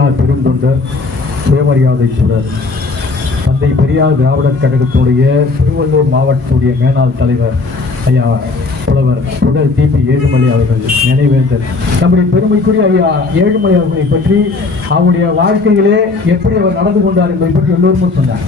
பெரியார் பெருந்தொண்டர், சுயமரியாதை சுடர், தந்தை பெரியார் திராவிடர் கழகத்துடைய திருவள்ளூர் மாவட்டத்துடைய மேனாள் தலைவர் ஐயா புலவர் புகழ் டிபி ஏழுமலை அவர்கள் நினைவேந்தர். நம்முடைய பெருமைக்குரிய ஐயா ஏழுமலை அவர்களை பற்றி அவருடைய வாழ்க்கையிலே எப்படி அவர் நடந்து கொண்டார் என்பதை பற்றி எல்லோருமே சொன்னார்.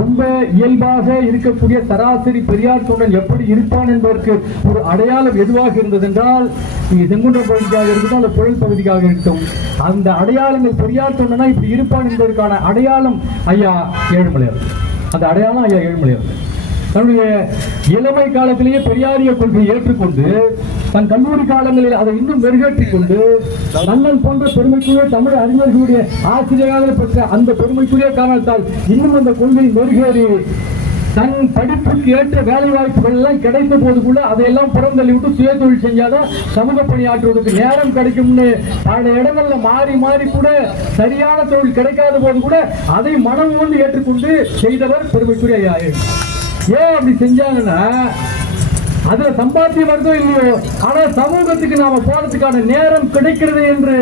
ரொம்ப இயல்பாக இருக்கக்கூடிய சராசரி பெரியார் தொண்டன் எப்படி இருப்பான் என்பதற்கு ஒரு அடையாளம் எதுவாக இருந்தது என்றால், நீங்க செங்குன்ற பகுதியாக இருக்கட்டும் அந்த புழல் பகுதியாக இருக்கட்டும், அந்த அடையாளங்கள் பெரியார் தொண்டனா இப்படி இருப்பான் என்பதற்கான அடையாளம் ஐயா ஏழுமலை. அந்த அடையாளம் ஐயா ஏழுமலை. தன்னுடைய இளமை காலத்திலேயே பெரியாரிய கொள்கையை ஏற்றுக்கொண்டு தன் கல்லூரி காலங்களில் அதை இன்னும் மெருகேற்றிக் கொண்டு நன்னல் போன்ற பெருமைக்குரிய தமிழ் அறிஞர்களுடைய ஆசிரியராக பெற்ற அந்த பெருமைக்குரிய காரணத்தால் இன்னும் அந்த கொள்கை மெருகேறி தன் படிப்புக்கு ஏற்ற வேலை வாய்ப்புகள் எல்லாம் கிடைத்த போது கூட அதையெல்லாம் புறந்தள்ளி விட்டு சுய தொழில் செஞ்சாதான் சமூக பணியாற்றுவதற்கு நேரம் கிடைக்கும்னு பல இடங்கள்ல மாறி மாறி கூட சரியான தொழில் கிடைக்காத போது கூட அதை மனம் கொண்டு ஏற்றுக்கொண்டு செய்தவர் பெருமைக்குரிய ஐயா. ஏன் அப்படி செஞ்சாங்கன்னா, அதுல சம்பாத்தியம் வருதோ இல்லையோ, ஆனா சமூகத்துக்கு நாம போறதுக்கான நேரம் கிடைக்கிறது என்று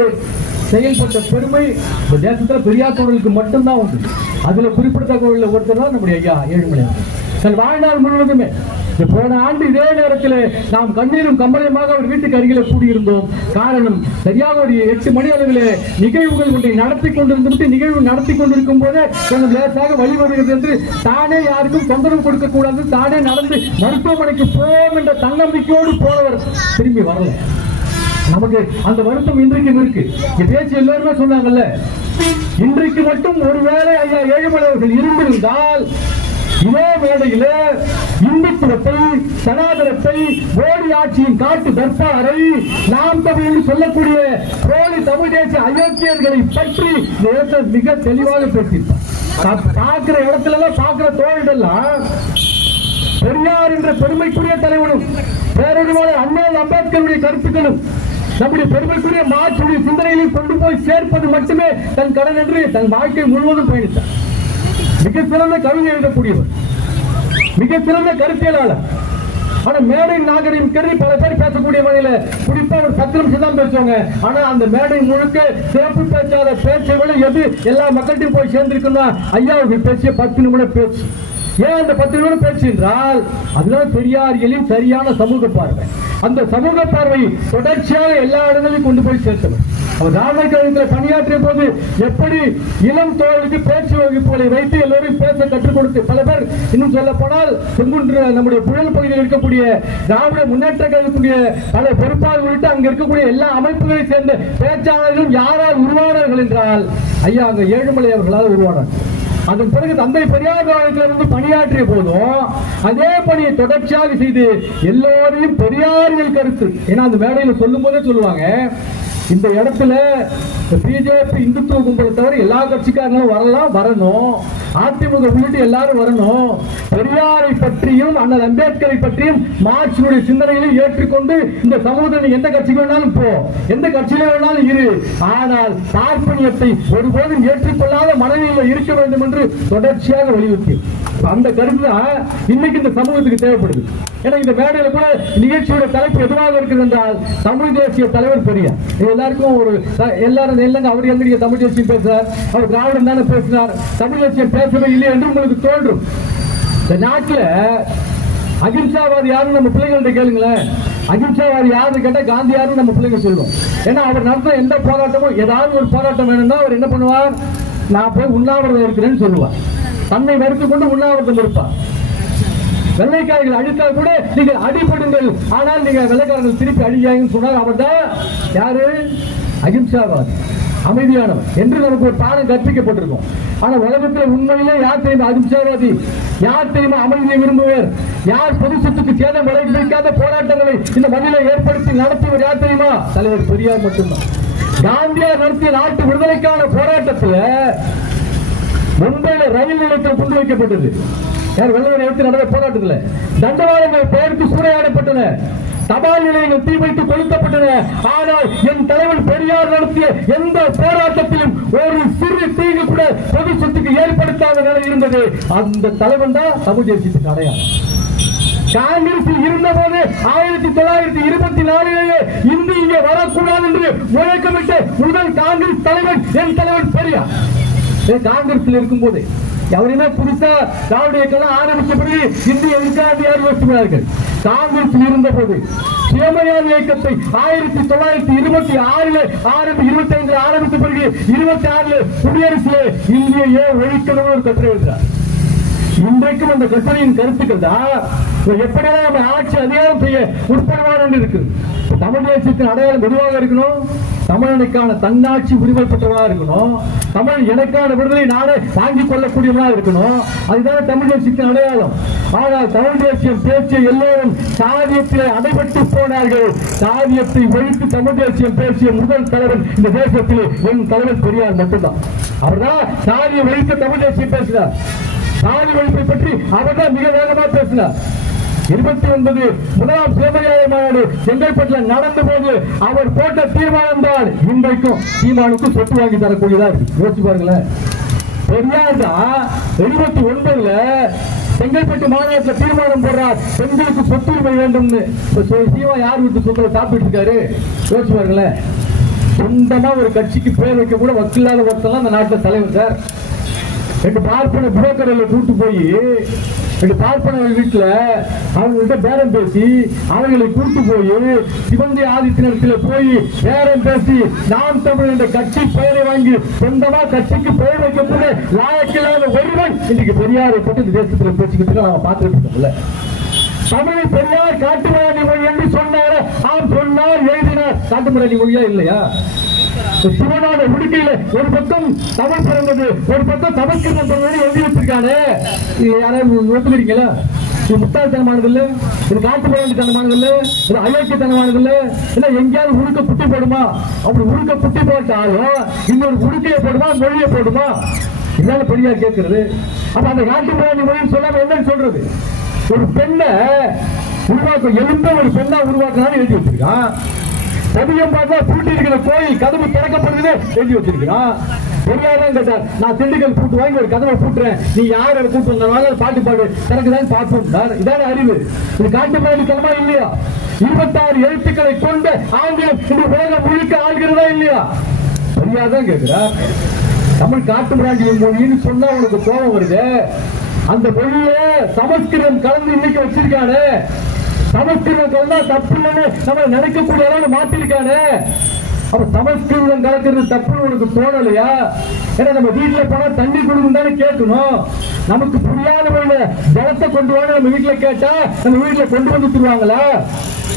செயல்பட்ட பெருமை இந்த தேசத்துல பெரியார் தொண்டர்களுக்கு மட்டும்தான் உண்டு. அதுல குறிப்பிடத்தக்க ஒருத்தர் தான் நம்முடைய ஐயா ஏழுமலை. தன் வாழ்நாள் முழுவதுமே போன ஆண்டு இதே நேரத்தில் நாம் கண்ணீரும் கம்பளையுமாக அவர் வீட்டுக்கு அருகில கூடியிருந்தோம். காரணம், சரியாக ஒரு 8 மணி அளவில் நிகழ்வுகள் ஒன்றை நடத்தி கொண்டிருந்து நிகழ்வு நடத்தி கொண்டிருக்கும் போதே கொஞ்சம் லேசாக வழி வருகிறது என்று தானே யாருக்கும் தொந்தரவு கொடுக்க கூடாது, தானே நடந்து மருத்துவமனைக்கு போவோம் என்ற தன்னம்பிக்கையோடு போனவர் திரும்பி வரல. நமக்கு அந்த வருத்தம் இன்றைக்கும் இருக்கு. பேச்சு எல்லாருமே சொன்னாங்கல்ல, இன்றைக்கு மட்டும் ஒருவேளை ஐயா ஏழுமலை அவர்கள் இருந்திருந்தால் இதே வேளையில இந்துத்துவத்தை, சனாதனத்தை, மோடி ஆட்சியின் காட்டு தர்பாரை, நாம் தமிழ் சொல்லக்கூடிய போலி தமிழ் தேசிய அயோக்கியர்களை பற்றி மிக தெளிவாக பேசியிருப்பார். பார்க்கிற இடத்துல எல்லாம் பார்க்கிற தோழர்களெல்லாம் பெரியார் என்ற பெருமைக்குரிய தலைவனும் பேரொருமான அண்ணா அம்பேத்கருடைய கருத்துக்களும் நம்முடைய பெருமைக்குரிய மாற்றுடைய சிந்தனையில் கொண்டு போய் சேர்ப்பது மட்டுமே தன் கடன் என்று தன் வாழ்க்கை முழுவதும் பயணித்தார். மிக சிறந்த கவிதை எழுதக்கூடியவர், மிக சிறந்த கருத்தியலாளர். ஆனா மேடை நாகரிகம் கருதி பல பேர் பேசக்கூடிய வகையில குறிப்பா ஒரு 10 நிமிஷம் தான் பேசுவாங்க. ஆனா அந்த மேடை முழுக்க சிறப்பு பேச்சாத பேச்சை எது எல்லா மக்கள்கிட்டையும் போய் சேர்ந்திருக்குன்னா ஐயாவுக்கு பேசிய 10 நிமிட பேச்சு. ஏன் அந்த 10 நிமிடம் பேச்சு என்றால், அதுதான் பெரியாரியலின் சரியான சமூக பார்வை. அந்த சமூக பார்வை தொடர்ச்சியாக எல்லா இடங்களிலும் கொண்டு போய் சேர்த்தவர். அவர் ராமை கழகத்தில் பணியாற்றிய போது எப்படி இளம் தோழர்களுக்கு பேச்சு வகுப்புகளை வைத்து எல்லோரும் பேச கற்றுக் கொடுத்து, பல பேர் இன்னும் சொல்ல போனால் செங்குன்ற நம்முடைய புழல் பகுதியில் இருக்கக்கூடிய திராவிட முன்னேற்ற கழகத்துடைய பல பொறுப்பாளர்கள் உள்ளிட்டு அங்க இருக்கக்கூடிய எல்லா அமைப்புகளை சேர்ந்த பேச்சாளர்களும் யாரால் உருவானார்கள் என்றால் ஐயா அங்க ஏழுமலை அவர்களால் உருவானார். அதன் பிறகு தந்தை பெரியார் காலத்திலிருந்து பணியாற்றிய போதும் அதே பணியை தொடர்ச்சியாக செய்து எல்லோரையும் பெரியாரியல் கருத்து, ஏன்னா அந்த மேடையில் சொல்லும் போதே சொல்லுவாங்க, இந்த இடத்துல பிஜேபி இந்துத்துவ கும்பலை தவிர எல்லா கட்சிக்காரங்களும் வரலாம், வரணும், அதிமுக உள்ளிட்டு எல்லாரும் வரணும், பெரியாரை பற்றியும் அண்ணல் அம்பேத்கரை பற்றியும் மார்க்சினுடைய சிந்தனைகளை ஏற்றுக்கொண்டு இந்த சமூகத்தில் எந்த கட்சிக்கு வேணாலும் போ, எந்த கட்சியில வேணாலும் இரு, ஆனால் பார்ப்பனியத்தை ஒருபோதும் ஏற்றுக்கொள்ளாத மனநிலையில் இருக்க வேண்டும் என்று தொடர்ச்சியாக வலியுறுத்தி அந்த கருத்து தான் இன்னைக்கு இந்த சமூகத்துக்கு தேவைப்படுது. ஏன்னா இந்த மேடையில கூட நிகழ்ச்சியோட தலைப்பு எதுவாக இருக்குது என்றால் தமிழ் தேசிய தலைவர் பெரியார். எல்லாருக்கும் ஒரு எல்லாரும் இல்லைங்க, அவர் எங்க தமிழ் தேசியம் பேசுறார், அவர் திராவிடம் தானே பேசினார், தமிழ் தேசியம் பேசவே இல்லை என்று உங்களுக்கு தோன்றும். இந்த நாட்டில் அகிம்சாவாதி யாருன்னு நம்ம பிள்ளைங்கள்ட்ட கேளுங்களேன். அகிம்சாவாதி யாருன்னு கேட்டா காந்தி யாருன்னு நம்ம பிள்ளைங்க சொல்லுவோம். ஏன்னா அவர் நடத்த எந்த போராட்டமும் ஏதாவது ஒரு போராட்டம் வேணும்னா அவர் என்ன பண்ணுவார், நான் போய் உண்ணாவிரதம் இருக்கிறேன்னு சொல்லுவார். தன்னை வருத்திக் கொண்டு உண்ணாவிரதம் இருப்பார். வெள்ளைக்காரர்கள் அழித்தால் கூட நீங்கள் அடிபடுங்கள், ஆனால் நீங்க வெள்ளைக்காரர்கள் திருப்பி அடியாங்கன்னு சொன்னார். அவர் தான் யாரு, அகிம்சாவாதி, அமைதியானவர் என்று நமக்கு ஒரு பாடம் கற்பிக்கப்பட்டிருக்கும். ஆனா உலகத்தில் உண்மையிலே யார் தெரியுமா அகிம்சாவாதி, யார் தெரியுமா அமைதியை விரும்புவர், யார் பொது சொத்துக்கு சேதம் விளைவிக்காத போராட்டங்களை இந்த மண்ணில ஏற்படுத்தி நடத்துவர் யார் தெரியுமா, தலைவர் பெரியார் மட்டும்தான். காந்தியார் நடத்திய நாட்டு விடுதலைக்கான போராட்டத்தில் மும்பையில ரயில் நிலையத்தில் கொண்டு வைக்கப்பட்டது. வெள்ளவரை எடுத்து நடந்த போராட்டத்தில் தண்டவாளங்கள் பெயர்த்து சூறையாடப்பட்டன, தபால் நிலையங்கள் தீ வைத்து கொளுத்தப்பட்டன. ஆனால் என் தலைவன் பெரியார் நடத்திய எந்த போராட்டத்திலும் ஒரு சிறு தீங்கு கூட பொது சொத்துக்கு ஏற்படுத்தாத நிலை இருந்தது. அந்த தலைவன் தான் தமிழ் தேசியத்துக்கு அடையாளம். காங்கிரஸில் இருந்த போது 1924 இந்தி இங்கே வரக்கூடாது என்று முழக்கமிட்ட முதல் காங்கிரஸ் தலைவன் என் தலைவர் பெரியார். காங்கிரஸில் இருக்கும் போது எவரையுமே புதுசா திராவிட இயக்கம் ஆரம்பிச்ச பிறகு இந்தி எதுக்காக யார் யோசிக்கிறார்கள். காங்கிரஸில் இருந்த போது சுயமரியாதை இயக்கத்தை 1926 25 ஆரம்பித்த பிறகு 26 குடியரசுல இந்திய ஒழிக்கணும் ஒரு கட்டுரை எழுதுறார். இன்றைக்கும் அந்த கட்டுரையின் கருத்துக்கள் தான் எப்படியெல்லாம் நம்ம ஆட்சி அதிகாரம் செய்ய உட்படுவான் இருக்கு. தமிழ் தேசியத்தின் அடையாளம் எதுவாக இருக்கணும்? தமிழனுக்கான தன்னாட்சி உரிமை பெற்றவனாக இருக்கணும். தமிழ் எனக்கான விடுதலை நாடே வாங்கிக் கொள்ளக்கூடியவனாக இருக்கணும். அதுதான் தமிழ் தேசியத்தின் அடையாளம். ஆனால் தமிழ் தேசியம் பேசிய எல்லோரும் சாதியத்திலே அடைபட்டு போனார்கள். சாதியத்தை ஒழித்து தமிழ் தேசியம் பேசிய முதல் தலைவன் இந்த தேசத்தில் என் தலைவர் பெரியார் மட்டும்தான். அவர்தான் சாதியை ஒழித்து தமிழ் தேசியம் பேசினார். சாதி ஒழிப்பை பற்றி அவர்தான் மிக வேகமாக பேசினார். 29 முதலாம் சுயமரியாதை மாநாடு செங்கல்பட்டில் நடந்த போது அவர் போட்ட தீர்மானம் தான் இன்றைக்கும் சீமானுக்கு சொத்து வாங்கி தரக்கூடியதா இருக்கு. யோசிச்சு பாருங்களேன். பெரியார் தான் 79 செங்கல்பட்டு மாநாட்டில் தீர்மானம் போடுறார், பெண்களுக்கு சொத்துரிமை வேண்டும். சீமா யார் வீட்டு சொத்துல சாப்பிட்டு இருக்காரு? யோசிச்சு பாருங்களேன். சொந்தமா ஒரு கட்சிக்கு பேர் வைக்க கூட வக்கில்லாத ஒருத்தெல்லாம் அந்த நாட்டில் தலைவர் சார். 2 பார்ப்பன புரோக்கர்களை கூட்டு போய் 2 பார்ப்பனர்கள் வீட்டுல அவங்கள்ட்ட பேரம் பேசி அவர்களை கூட்டு போய் சிவந்தி ஆதித்தியத்தில் போய் பேரம் பேசி நாம் தமிழ் என்ற கட்சி பெயரை வாங்கி சொந்தமா கட்சிக்கு பெயர் வைக்கப்பட்டு லாயக்கில்லாத ஒருவன் இன்னைக்கு பெரியாரை பற்றி இந்த தேசத்தில் பேசிக்கிட்டு நாம பார்த்துட்டு இருக்கோம்ல. தமிழை பெரியார் காட்டுமிராண்டி மொழி என்று சொன்னார். அவன் சொன்னார், எழுதினார். காட்டுமிராண்டி மொழியா இல்லையா? சிவனோட உடுக்கையில ஒரு பக்கம் தமிழ் பிறந்தது, ஒரு பக்கம் சமஸ்கிருதம் பிறந்தது எழுதி வச்சிருக்காரு. யாராவது ஒத்துக்கிறீங்களா? இது முட்டாள்தனமானது இல்ல, இது காட்டுமிராண்டித்தனமானது இல்ல, இது அயோக்கியத்தனமானது இல்ல. இல்ல எங்கேயாவது உடுக்க புட்டி போடுமா? அப்படி உடுக்க புட்டி போட்டாலும் இன்னொரு உடுக்கையை போடுமா, மொழியை போடுமா? இதான பெரியார் கேட்கிறது. அப்ப அந்த காட்டுமிராண்டி மொழின்னு சொல்லாம என்னன்னு சொல்றது? ஒரு பெண்ணை உருவாக்க எழுந்த ஒரு பெண்ணா உருவாக்குறான்னு எழுதி வச்சிருக்கான். பதியம் பார்த்தா பூட்டி இருக்கிற கோயில் கதவு திறக்கப்படுறது எழுதி வச்சிருக்கிறான். பெரியார் தான் கேட்டார், நான் திண்டுக்கல் பூட்டு வாங்கி ஒரு கதவை பூட்டுறேன், நீ யார் கூட்டு வந்தாலும் பாட்டு பாடு திறக்குதான் பார்ப்போம். இதான அறிவு. இது காட்டு மேடித்தனமா இல்லையா? 26 எழுத்துக்களை கொண்ட ஆங்கிலம் இந்த உலகம் முழுக்க ஆள்கிறதா இல்லையா? பெரியார் தான் கேட்கிறார். தமிழ் காட்டுமிராண்டி மொழின்னு சொன்னா உனக்கு கோபம் வருது. அந்த மொழிய சமஸ்கிருதம் கலந்து இன்னைக்கு வச்சிருக்கானே, சமஸ்கிருதம் கலந்தா தப்பு இல்லைன்னு நம்ம நினைக்கக்கூடிய அளவு மாத்திருக்கானே. அப்ப சமஸ்கிருதம் கலக்கிறது தப்புன்னு உனக்கு தோணலையா? ஏன்னா நம்ம வீட்டுல போனா தண்ணி கொடுக்குன்னு கேட்கணும். நமக்கு புரியாத வழியில ஜலத்தை கொண்டு வாங்க நம்ம வீட்டுல கேட்டா நம்ம வீட்டுல கொண்டு வந்து தருவாங்களா?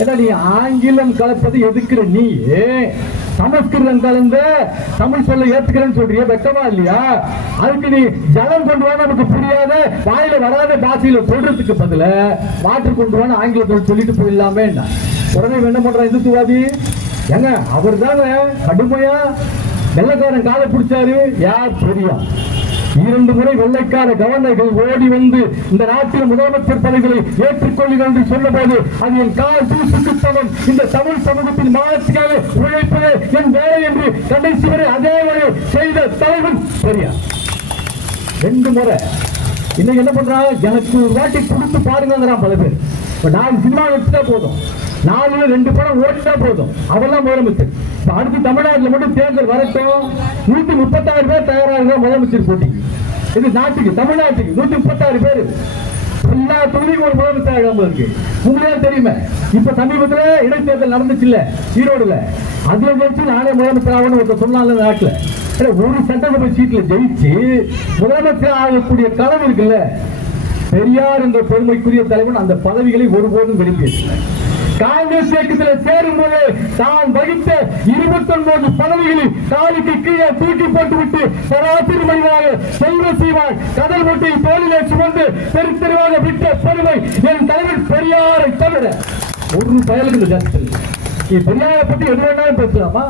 ஏன்னா நீ ஆங்கிலம் கலப்பது எதுக்குற? நீ சமஸ்கிருதம் கலந்த தமிழ் சொல்ல ஏத்துக்கிறேன்னு சொல்றிய, வெட்டமா இல்லையா? அதுக்கு நீ ஜலம் கொண்டு வா நமக்கு புரியாத வாயில வராத பாஷையில சொல்றதுக்கு பதில வாட்டர் கொண்டு வா ஆங்கிலத்தில் சொல்லிட்டு போயிடலாமே. உடனே என்ன பண்ற இந்துத்துவாதி? ஏங்க அவர் தாங்க கடுமையா வெள்ளைக்காரன் காலை பிடிச்சாரு. யார்? பெரியார். 2 முறை வெள்ளைக்கார கவர்னர்கள் ஓடி வந்து இந்த நாட்டில் முதலமைச்சர் பதவிகளை ஏற்றுக்கொள்ளுங்கள் என்று சொன்ன போது அது என் கால் தூசுக்கு சமம், இந்த தமிழ் சமூகத்தின் மாற்றத்துக்காக உழைப்பது என் வேலை என்று கடைசி வரை அதே வரை செய்த தலைவன் பெரியார். 2 முறை. இன்னைக்கு என்ன பண்றாங்க? எனக்கு ஒரு வாட்டி கொடுத்து பாருங்கிறான் பல பேர். 4 சினிமா வச்சுட்டா போதும், 4 2 படம் ஓடிட்டா போதும், அவெல்லாம் முதலமைச்சர். அடுத்து தமிழ்நாட்டில் மட்டும் தேர்தல் வரட்டும், 136 பேர் தயாராக முதலமைச்சர் போட்டி. இது நாட்டுக்கு, தமிழ்நாட்டுக்கு 136 பேர். எல்லா தொகுதிக்கும் ஒரு முதலமைச்சர் ஆகாம இருக்கு. உங்களே தெரியுமே, இப்ப சமீபத்தில் இடைத்தேர்தல் நடந்துச்சு இல்ல ஈரோடுல, அதுல ஜெயிச்சு நானே முதலமைச்சர் ஆகணும்னு ஒருத்தர் சொன்னால நாட்டுல. ஒரு சட்டசபை சீட்ல ஜெயிச்சு முதலமைச்சர் ஆகக்கூடிய கனவு இருக்குல்ல. பெரியார் என்ற பெருமைக்குரிய தலைவன் அந்த பதவிகளை ஒருபோதும் விரும்பியது. காங்கிரஸ் இயக்கத்தில் சேரும் போது தான் வகித்த 29 பதவிகளில் காலுக்கு கீழே தூக்கி போட்டுவிட்டு சராசரி மனிதனாக செல்வ சீவான் கடல் மூட்டை தோளிலே சுமந்து தெரு தெருவாக விட்ட பெருமை என் தலைவர் பெரியாரை தவிர ஒரு பயலுக்கு ஜனத்தில் பெரியாரை பற்றி எது வேணாலும் பேசலாமா?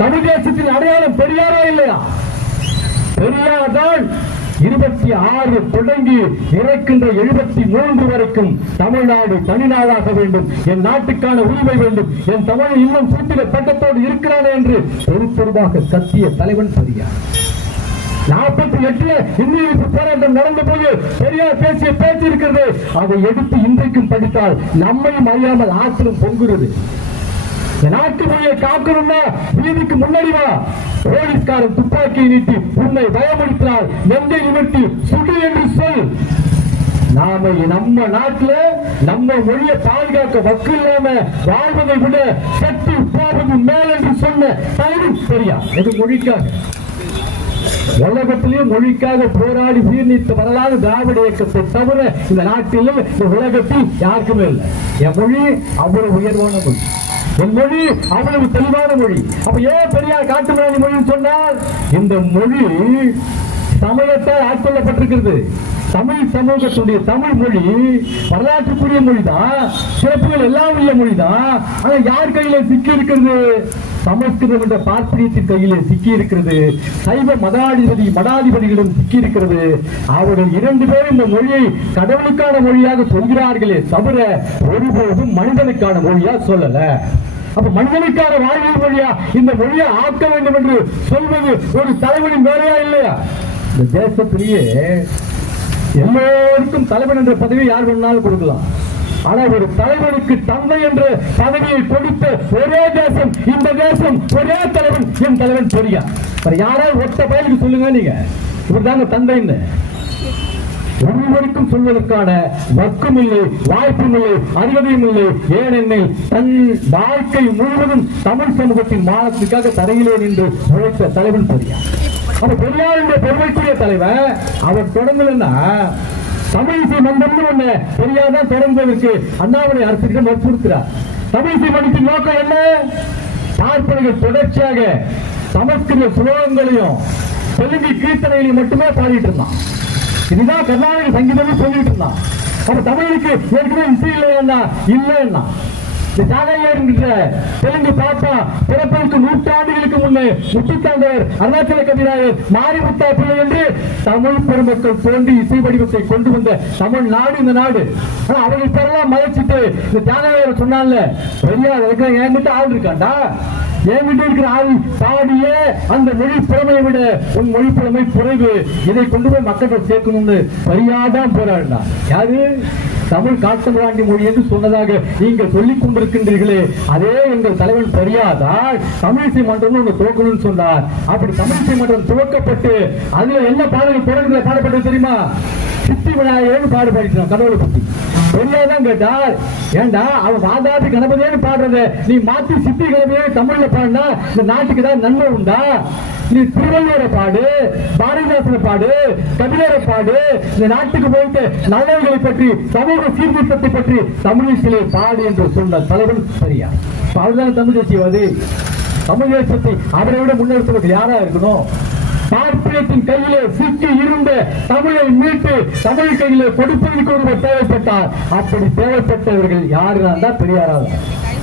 தமிழ் தேசத்தின் அடையாளம் பெரியாரா இல்லையா? பெரியார் தான் 26 தொடங்கி இறக்கின்ற 73 வரைக்கும் தமிழ்நாடு தனிநாடாக வேண்டும், என் நாட்டுக்கான உரிமை வேண்டும், என் தமிழ் இன்னும் சூட்டில பட்டத்தோடு இருக்கிறானே என்று பொறுப்பொருவாக கத்திய தலைவன் பெரியார். 48 இந்திய போராட்டம் நடந்த போது பெரியார் பேசிய பேச்சு இருக்கிறது. அதை எடுத்து இன்றைக்கும் படித்தால் நம்மையும் அறியாமல் ஆத்திரம் பொங்குகிறது. நாட்டு மொழியை காக்கணும்னா வீதிக்கு முன்னாடி வா. போலீஸ்காரன் துப்பாக்கியை நீட்டி உன்னை பயமுறுத்தினால் நெஞ்சை நிமிர்த்தி சுடு என்று சொல். நாம நம்ம நாட்டுல நம்ம மொழியை பாதுகாக்க வக்கு இல்லாம வாழ்வதை விட சக்தி போவது மேல் என்று சொன்ன தலைவர் பெரியார். இது மொழிக்காக உலகத்திலேயே மொழிக்காக போராடி உயிர் நீத்த வரலாறு திராவிட இயக்கத்தை தவிர இந்த நாட்டிலும் இந்த உலகத்தில் யாருக்குமே இல்லை. என் மொழி அவ்வளவு உயர்வான மொழி, என் மொழி அவ்வளவு தெளிவான மொழி. அப்ப ஏன் பெரியார் காட்டுமிராணி மொழின்னு சொன்னால், இந்த மொழி சமயத்தால் ஆட்கொள்ளப்பட்டிருக்கிறது. தமிழ் சமூகத்துடைய தமிழ் மொழி வரலாற்றுக்குரிய மொழிதான், சிறப்புகள் எல்லாம் உள்ள மொழிதான். ஆனா யார் கையில சிக்கி இருக்கிறது? சமஸ்கிருதம் என்ற பார்ப்பனியத்தின் கையிலே சிக்கி இருக்கிறது. சைவ மடாதிபதிகளிடம் சிக்கி இருக்கிறது. அவர்கள் 2 பேரும் இந்த மொழியை கடவுளுக்கான மொழியாக சொல்கிறார்களே தவிர ஒருபோதும் மனிதனுக்கான மொழியா சொல்லல. அப்ப மனிதனுக்கான வாழ்வியல் மொழியா இந்த மொழியை ஆக்க வேண்டும் என்று சொல்வது ஒரு தலைவனின் வேலையா இல்லையா? இந்த தேசத்திலேயே எல்லோருக்கும் தலைவன் என்ற பதவியை யார் வேணாலும் கொடுக்கலாம். ஆனா ஒரு தலைவனுக்கு தந்தை என்ற பதவியை கொடுத்த ஒரே தேசம் இந்த தேசம், ஒரே தலைவன் என் தலைவன் பெரியார். யாராவது ஒத்த பயலுக்கு சொல்லுங்க, நீங்க இவர் தாங்க தந்தைன்னு ஒருவருக்கும் சொல்வதற்கான வக்கம் இல்லை, வாய்ப்பும் இல்லை, அறிவதையும் இல்லை. ஏனெனில் தன் வாழ்க்கை முழுவதும் தமிழ் சமூகத்தின் மானத்திற்காக தரையிலே நின்று உழைத்த தலைவன் பெரியார். அப்ப பெரியார் என்ற பெருமைக்குரிய தலைவர் அவர் தொடங்கலன்னா தமிழிசை மன்றம் ஒண்ணு பெரியார் தான் தொடங்குவதற்கு அண்ணாமலை அரசுக்கு வற்புறுத்துறார். தமிழிசை மன்றத்தின் நோக்கம் என்ன? பார்ப்பனர்கள் தொடர்ச்சியாக சமஸ்கிருத சுலோகங்களையும் தெலுங்கு கீர்த்தனைகளையும் மட்டுமே பாடிட்டு இருந்தான். இதுதான் கர்நாடக சங்கீதம் சொல்லிட்டு இருந்தான். அப்ப தமிழுக்கு ஏற்கனவே இசை இல்லையா? இல்லைன்னா தெலுங்கு பாப்பா பிறப்பதற்கு 100 ஆண்டுகளுக்கு முன்னே முத்துத்தாண்டவர், அருணாச்சல கவிராயர், மாரிமுத்தா பிள்ளை என்று தமிழ் பெருமக்கள் தோன்றி இசை வடிவத்தை கொண்டு வந்த தமிழ்நாடு இந்த நாடு. அவர்கள் பெறலாம் மலைச்சிட்டு இந்த தியாகராயர் சொன்னால பெரியார் என்கிட்ட ஆள் இருக்காண்டா, என்கிட்ட இருக்கிற ஆள் பாடிய அந்த மொழி புறமையை விட உன் மொழி புறமை குறைவு, இதை கொண்டு போய் மக்கள் சேர்க்கணும்னு பெரியாதான் போராடினா. யாரு? தமிழ் காட்டுமிராண்டி மொழி என்று சொன்னதாக நீங்கள் சொல்லிக் கொண்டிருக்கின்றீர்களே, அதே எங்கள் தலைவன் பெரியாதால் தமிழிசை மன்றம் ஒன்று துவக்கணும்னு சொன்னார். அப்படி தமிழிசை மன்றம் துவக்கப்பட்டு அதுல என்ன பாடல்கள் தொடர்களை பாடப்பட்டது தெரியுமா? சித்தி விநாயகர்னு பாடுபாடிட்டான் கடவுளை பத்தி. பெரியார் தான் கேட்டார், ஏண்டா அவன் வாதாபி கணபதினு பாடுறத நீ மாத்தி சித்தி கணபதியே தமிழ்ல பாடினா இந்த நாட்டுக்கு தான் நன்மை உண்டா? நீ திருவள்ளுவரை பாடு, பாரதிதாசனை பாடு, கபிலரை பாடு, இந்த நாட்டுக்கு போயிட்டு நல்லவர்களை பற்றி சமூக சீர்திருத்தத்தை பற்றி தமிழிசையிலே பாடு என்று சொன்ன தலைவன் பெரியார். அவர்தான் தமிழ் தேசியவாதி. தமிழ் தேசத்தை அவரை விட முன்னெடுத்தவர்கள் யாரா இருக்கணும்? பார்ப்பனியத்தின் கையிலே சிக்கி இருந்த தமிழை மீட்டு தமிழ் கையிலே கொடுப்பதற்கு ஒருவர் தேவைப்பட்டார். அப்படி தேவைப்பட்டவர்கள் யாருன்னா தான் பெரியாரா?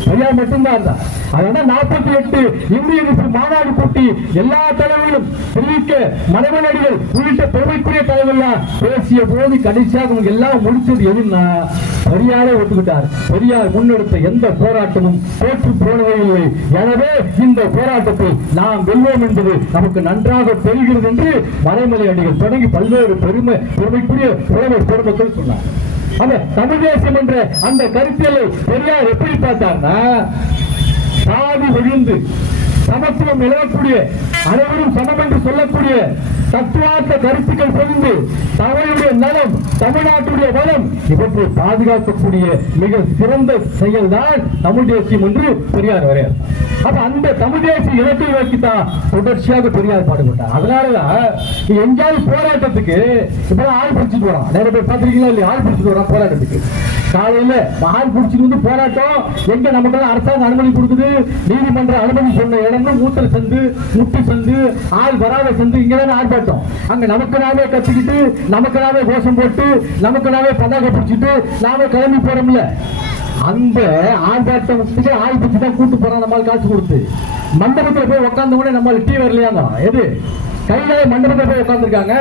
பெரியார் மட்டும்தான் இருந்தார். அதனால 48 இந்திய மாநாடு கூட்டி எல்லா தலைவர்களும் தெரிவிக்க மனவனடிகள் உள்ளிட்ட பெருமைக்குரிய தலைவர்கள் பேசிய போது கடைசியாக எல்லாம் முடிச்சது எதுன்னா பெரியாரே ஒத்துக்கிட்டார். பெரியார் முன்னெடுத்த எந்த போராட்டமும் தோற்று போனதே இல்லை. எனவே இந்த போராட்டத்தில் நாம் வெல்வோம் என்பது நமக்கு நன்றாக தெரிகிறது என்று மறைமலை அடிகள் தொடங்கி பல்வேறு பெருமைக்குரிய புலவர் பெருமக்கள் சொன்னார். அந்த தமிழ் தேசம் என்ற அந்த கருத்தியலை பெரியார் எப்படி பார்த்தார்னா, சாதி ஒழிந்து சமத்துவம் நிலவக்கூடிய, அனைவரும் சமம் என்று சொல்லக்கூடிய தத்துவார்த்த கருத்துக்கள் பொழிந்து தமிழுடைய நலம், தமிழ்நாட்டுடைய வளம் இவற்றை பாதுகாக்கக்கூடிய மிக சிறந்த செயல்தான் தமிழ் தேசியம் என்று பெரியார் வரையார். அப்ப அந்த தமிழ் தேசிய இலக்கை நோக்கித்தான் தொடர்ச்சியாக பெரியார் பாடுபட்டார். அதனாலதான் எங்கேயாவது போராட்டத்துக்கு இப்ப ஆள் பிடிச்சிட்டு வரோம். நிறைய பேர் பார்த்திருக்கீங்களா இல்லையா? ஆள் பிடிச்சிட்டு வரோம் போராட்டத்துக்கு. காலையில ஆள் பிடிச்சிட்டு வந்து போராட்டம் எங்க நமக்கு அரசாங்கம் அனுமதி கொடுக்குது, நீதிமன்ற அனுமதி சொன்ன இடம்னு மூத்திர சந்து, முட்டு சந்து, ஆள் வராத சந்து, இங்கதானே ஆர்ப்பாட்டம். அங்க நமக்கு நாமே கத்திக்கிட்டு, நமக்கு நாமே கோஷம் போட்டு, நமக்கு நாமே பதாகை பிடிச்சிட்டு நாமே கிளம்பி போறோம்ல. அந்த ஆர்ப்பாட்டம் ஆள் பிடிச்சி தான் கூட்டு போறோம். நம்மளால காசு கொடுத்து மண்டபத்தில் போய் உட்கார்ந்த உடனே நம்மளால டீ வரலையாங்க. எது கையில மண்டபத்தில் போய் உட்காந்துருக்காங்க,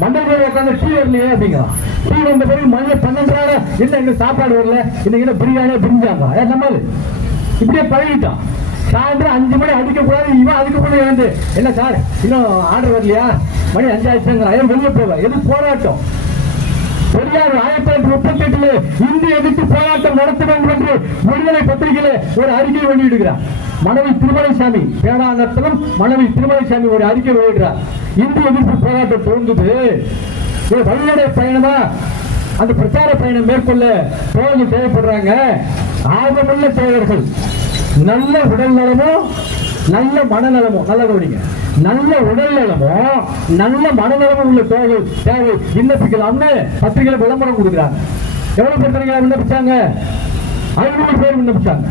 மண்டபத்தில் உட்காந்து டீ வரலையே அப்படிங்கிறான். டீ வந்த பிறகு மணி 12 என்ன சாப்பாடு வரல, இன்னைக்கு பிரியாணியா பிரிஞ்சாங்க. நம்மளு இப்படியே பழகிட்டான். சாயந்தரம் 5 மணி அடிக்கக்கூடாது. இவன் அதுக்கு கூட வந்து என்ன சார் இன்னும் ஆர்டர் வரலையா, மணி 5 ஆயிடுச்சுங்கிற வெளியே போவேன். எது போராட்டம்? பெரியார் 1938 இந்திய எதிர்த்து போராட்டம் நடத்த வேண்டும் என்று விடுதலை பத்திரிகையில ஒரு அறிக்கை வெளியிடுகிறார். மனைவி திருமலைசாமி பேடாநத்தனம் மனைவி திருமலைசாமி ஒரு அறிக்கை வெளியிடுறார். இந்திய எதிர்ப்பு போராட்டம் தோன்றுது, ஒரு வழிநடை பயணமா அந்த பிரச்சார பயணம் மேற்கொள்ள தோழர்கள் தேவைப்படுறாங்க. ஆர்வமுள்ள தோழர்கள், நல்ல உடல் நலமோ நல்ல மனநலமோ, நல்ல கவனிங்க, நல்ல உடல் நலமோ நல்ல மனநலமும் உள்ள தோழர்கள் தேவை, விண்ணப்பிக்கலாம்னு பத்திரிகையில விளம்பரம் கொடுக்குறாங்க. எவ்வளவு பேர் விண்ணப்பிச்சாங்க? 500 பேர் விண்ணப்பிச்சாங்க.